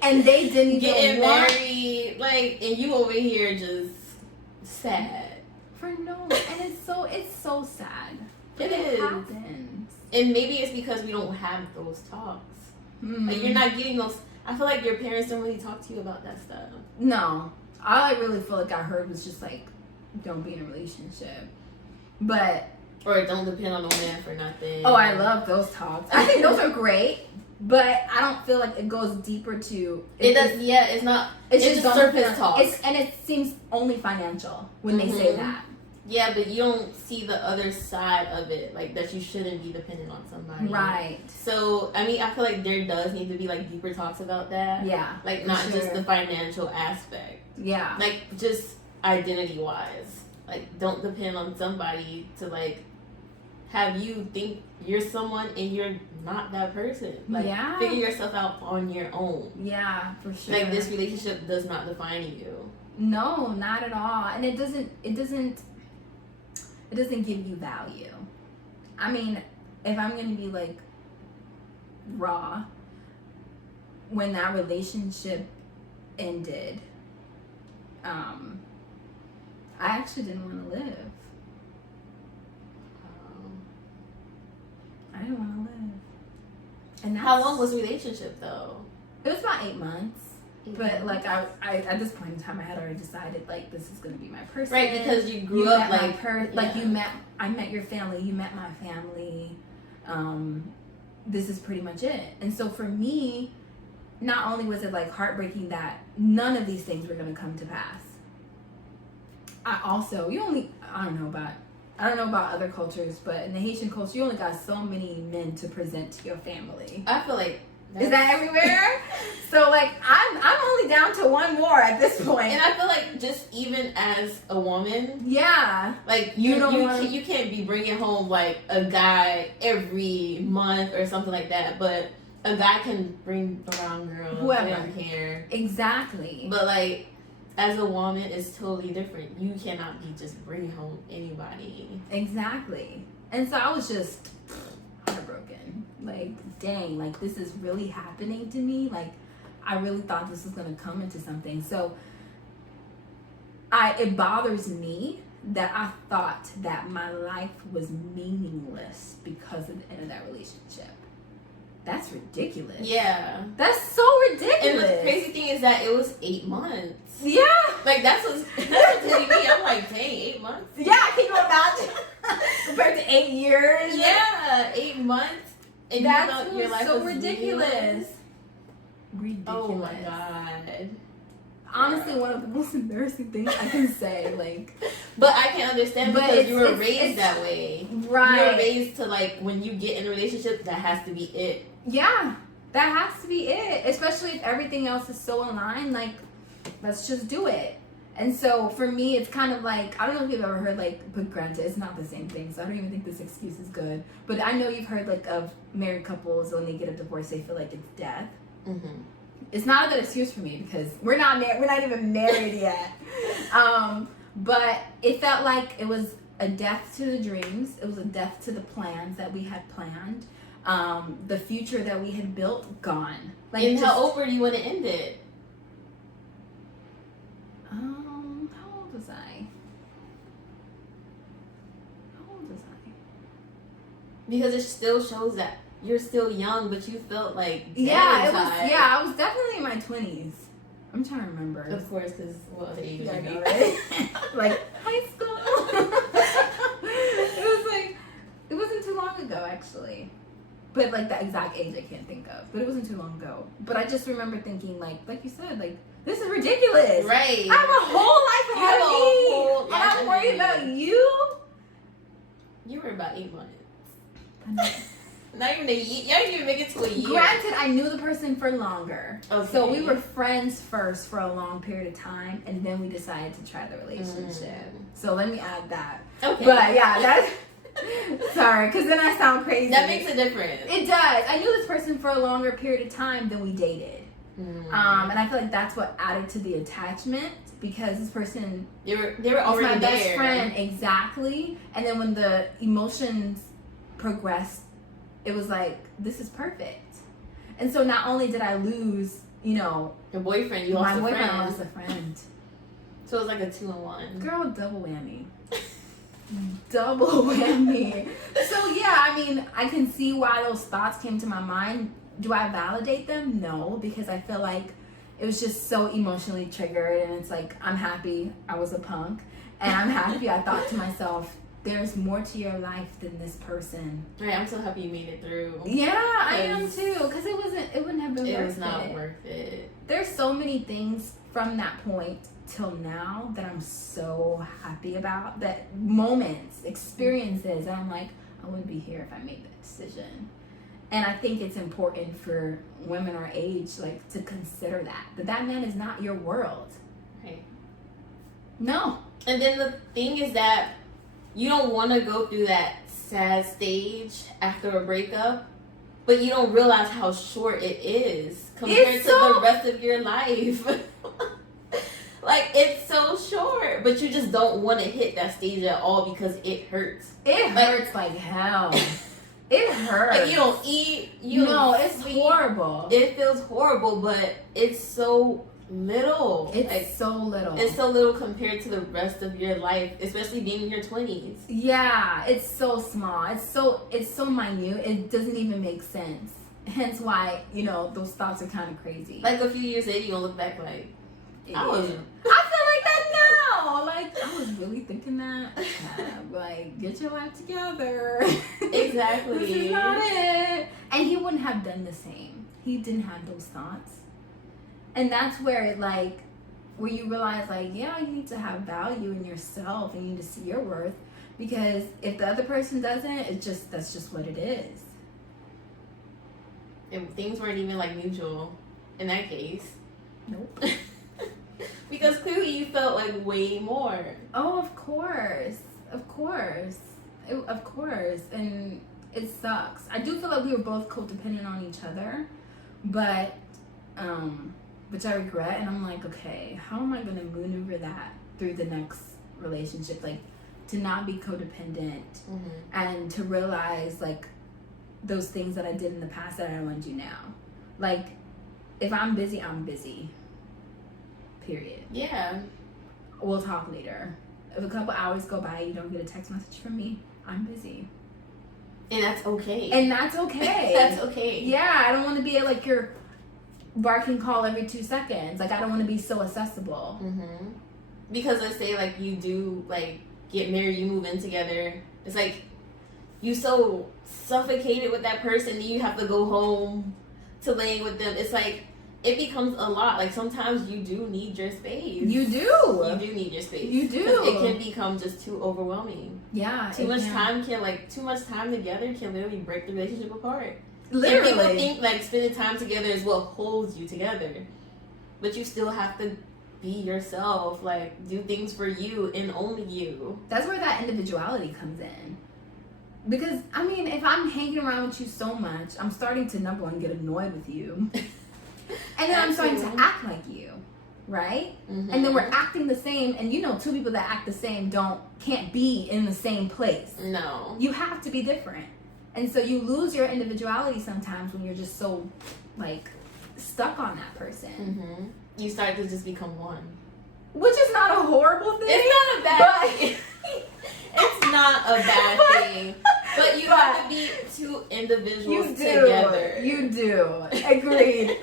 and they didn't getting married, like, and you over here just sad for no. And it's so sad. It is. Happens. And maybe it's because we don't have those talks. Like you're not getting those. I feel like your parents don't really talk to you about that stuff. No. All I really feel like I heard was just like, don't be in a relationship. Or don't depend on a man for nothing. Oh, I love those talks. I think those are great, but I don't feel like it goes deeper to... It does, yeah, it's not... It's just surface talk. And it seems only financial when they say that. Yeah, but you don't see the other side of it, like that you shouldn't be dependent on somebody. Right. So, I mean, I feel like there does need to be like deeper talks about that. Yeah. Like not just the financial aspect. Yeah. Like just identity wise. Like don't depend on somebody to like have you think you're someone and you're not that person. Like figure yourself out on your own. Yeah, for sure. Like this relationship does not define you. No, not at all. And it doesn't give you value. I mean, if I'm going to be like raw, when that relationship ended, I actually didn't want to live. I didn't want to live. And how long was the relationship though? It was about 8 months. But like I at this point in time I had already decided like this is gonna be my person. Right, because you grew up like I met your family, you met my family. This is pretty much it. And so for me, not only was it like heartbreaking that none of these things were gonna come to pass. I don't know about other cultures, but in the Haitian culture you only got so many men to present to your family. I feel like Is that everywhere? So like I'm only down to one more at this point. And I feel like just even as a woman, yeah, like you can't be bringing home like a guy every month or something like that. But a guy can bring around girls, whoever here, exactly. But like as a woman, it's totally different. You cannot be just bringing home anybody. Exactly. And so I was just heartbroken. Like, dang, like this is really happening to me. Like, I really thought this was gonna come into something. So it bothers me that I thought that my life was meaningless because of the end of that relationship. That's ridiculous. Yeah. That's so ridiculous. And the crazy thing is that it was 8 months. Yeah. Like that's what's hitting me. I'm like, dang, 8 months? Yeah, can you imagine? Compared to 8 years? Yeah, 8 months. And that's your life so was ridiculous. Ridiculous. Oh my god. Honestly, one of the most embarrassing things I can say, like. But I can understand because you were raised that way. Right. You were raised to like when you get in a relationship, that has to be it. Yeah, that has to be it. Especially if everything else is so aligned, like, let's just do it. And so for me, it's kind of like, I don't know if you've ever heard, like, but granted, it's not the same thing, so I don't even think this excuse is good. But I know you've heard, like, of married couples, when they get a divorce, they feel like it's death. Mm-hmm. It's not a good excuse for me because we're not even married yet. But it felt like it was a death to the dreams. It was a death to the plans that we had planned. The future that we had built, gone. Like, and how old were you when it ended? How old was I? Because it still shows that you're still young, but you felt like I was definitely in my 20s. I'm trying to remember. Of course, because what other age would you be? Right? Like high school. It wasn't too long ago, actually. But like the exact age I can't think of. But it wasn't too long ago. But I just remember thinking, like you said, like, this is ridiculous. Right. I have a whole life ahead of me. And I'm worried about you. You were about 8 months. Not even a year. You didn't even make it to a year. Granted, I knew the person for longer. Okay. So we were friends first for a long period of time, and then we decided to try the relationship. So let me add that. Okay. But yeah, that's... Sorry, because then I sound crazy. That makes a difference. It does. I knew this person for a longer period of time than we dated. And I feel like that's what added to the attachment, because this person... They were already my there. best friend, exactly. And then when the emotions progressed, it was like, this is perfect. And so not only did I lose, your boyfriend, you lost a friend. My boyfriend lost a friend. So it was like a 2-in-1. Girl, double whammy. Double whammy. So yeah, I mean, I can see why those thoughts came to my mind. Do I validate them? No, because I feel like it was just so emotionally triggered, and it's like, I'm happy I was a punk, and I'm happy I thought to myself, there's more to your life than this person. Right, I'm so happy you made it through. Yeah, I am too, because it wouldn't have been worth it. It was not worth it. There's so many things from that point till now that I'm so happy about, that moments, experiences, and I'm like, I wouldn't be here if I made that decision. And I think it's important for women our age, like, to consider that man is not your world. Right. No. And then the thing is that you don't want to go through that sad stage after a breakup, but you don't realize how short it is compared to the rest of your life. Like, it's so short, but you just don't want to hit that stage at all because it hurts. It hurts like hell. It hurts. Like, you don't eat. It's horrible. It feels horrible, but it's so little. It's so little. It's so little compared to the rest of your life, especially being in your 20s. Yeah, it's so small. It's so minute. It doesn't even make sense. Hence why, those thoughts are kind of crazy. Like, a few years later, you're gonna look back like, I feel like that now. Like, I was really thinking that. Like, get your life together. Exactly. This is not it. And he wouldn't have done the same. He didn't have those thoughts. And that's where where you realize, like, yeah, you need to have value in yourself, and you need to see your worth. Because if the other person doesn't, that's just what it is. if things weren't even like mutual in that case. Nope. Because clearly you felt like way more. Oh, of course. And it sucks. I do feel like we were both codependent on each other, but which I regret. And I'm like, okay, how am I gonna maneuver that through the next relationship? Like, to not be codependent and to realize like those things that I did in the past that I don't want to do now. Like, if I'm busy, I'm busy. Period. Yeah. We'll talk later. If a couple hours go by, you don't get a text message from me, I'm busy. And that's okay. That's okay. Yeah, I don't want to be like your barking call every 2 seconds. Like, I don't want to be so accessible. Because let's say like you do like get married, you move in together. It's like you so suffocated with that person that you have to go home to laying with them. It's like it becomes a lot. Like sometimes you do need your space. You do. You do need your space. You do. It can become just too overwhelming. Yeah. Too much time together can literally break the relationship apart. Literally. And people think like spending time together is what holds you together. But you still have to be yourself, like do things for you and only you. That's where that individuality comes in. Because I mean, if I'm hanging around with you so much, I'm starting to number one get annoyed with you. And then I'm starting to act like you, right? And then we're acting the same, and you know, two people that act the same can't be in the same place. No. You have to be different. And so you lose your individuality sometimes when you're just so like stuck on that person. You start to just become one. Which is not a horrible thing. It's not a bad thing. It's not a bad thing. But you have to be two individuals together. You do. Agreed.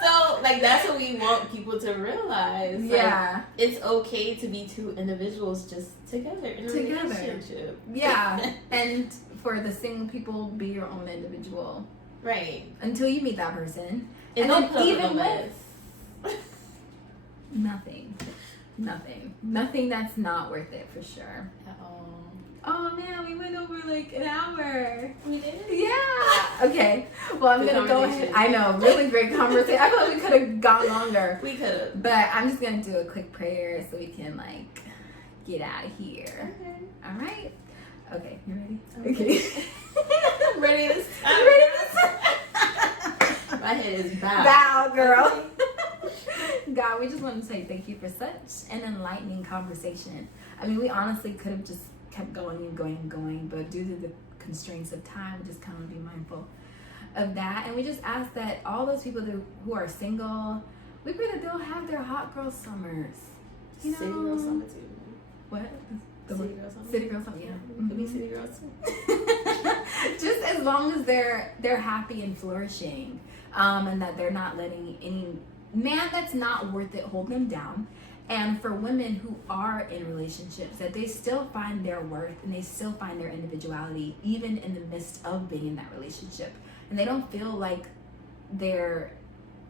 So, like, that's what we want people to realize. Yeah. Like, it's okay to be two individuals just together in a relationship. Yeah. And for the single people, be your own individual. Right. Until you meet that person. And then even with nothing that's not worth it for sure. Oh man, we went over like an hour. We did? Yeah. Okay. Well, I'm gonna go ahead. I know, really great conversation. I feel like we could have gone longer. We could have. But I'm just gonna do a quick prayer so we can like get out of here. Okay. All right. Okay. You ready? Okay. I'm ready this time. I'm ready this time. My head is bowed. Bow, girl. God, we just want to say thank you for such an enlightening conversation. I mean, we honestly could have just kept going and going, but due to the constraints of time, we just kind of be mindful of that. And we just ask that all those people who are single, we pray that they'll have their hot girl summers. You know? City girl summer too. What? City girl summer. City girl summer, yeah. Could be city girls too. Just as long as they're happy and flourishing, and that they're not letting any man that's not worth it hold them down. And for women who are in relationships, that they still find their worth and they still find their individuality even in the midst of being in that relationship, and they don't feel like they're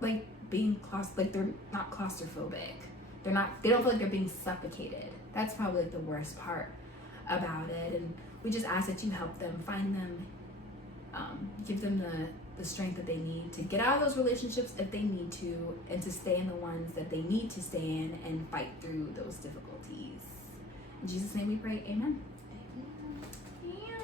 like being they're not claustrophobic. They don't feel like they're being suffocated. That's probably like the worst part about it. And we just ask that you help them, find them, give them the strength that they need to get out of those relationships if they need to, and to stay in the ones that they need to stay in and fight through those difficulties. In Jesus' name we pray, amen. Yeah.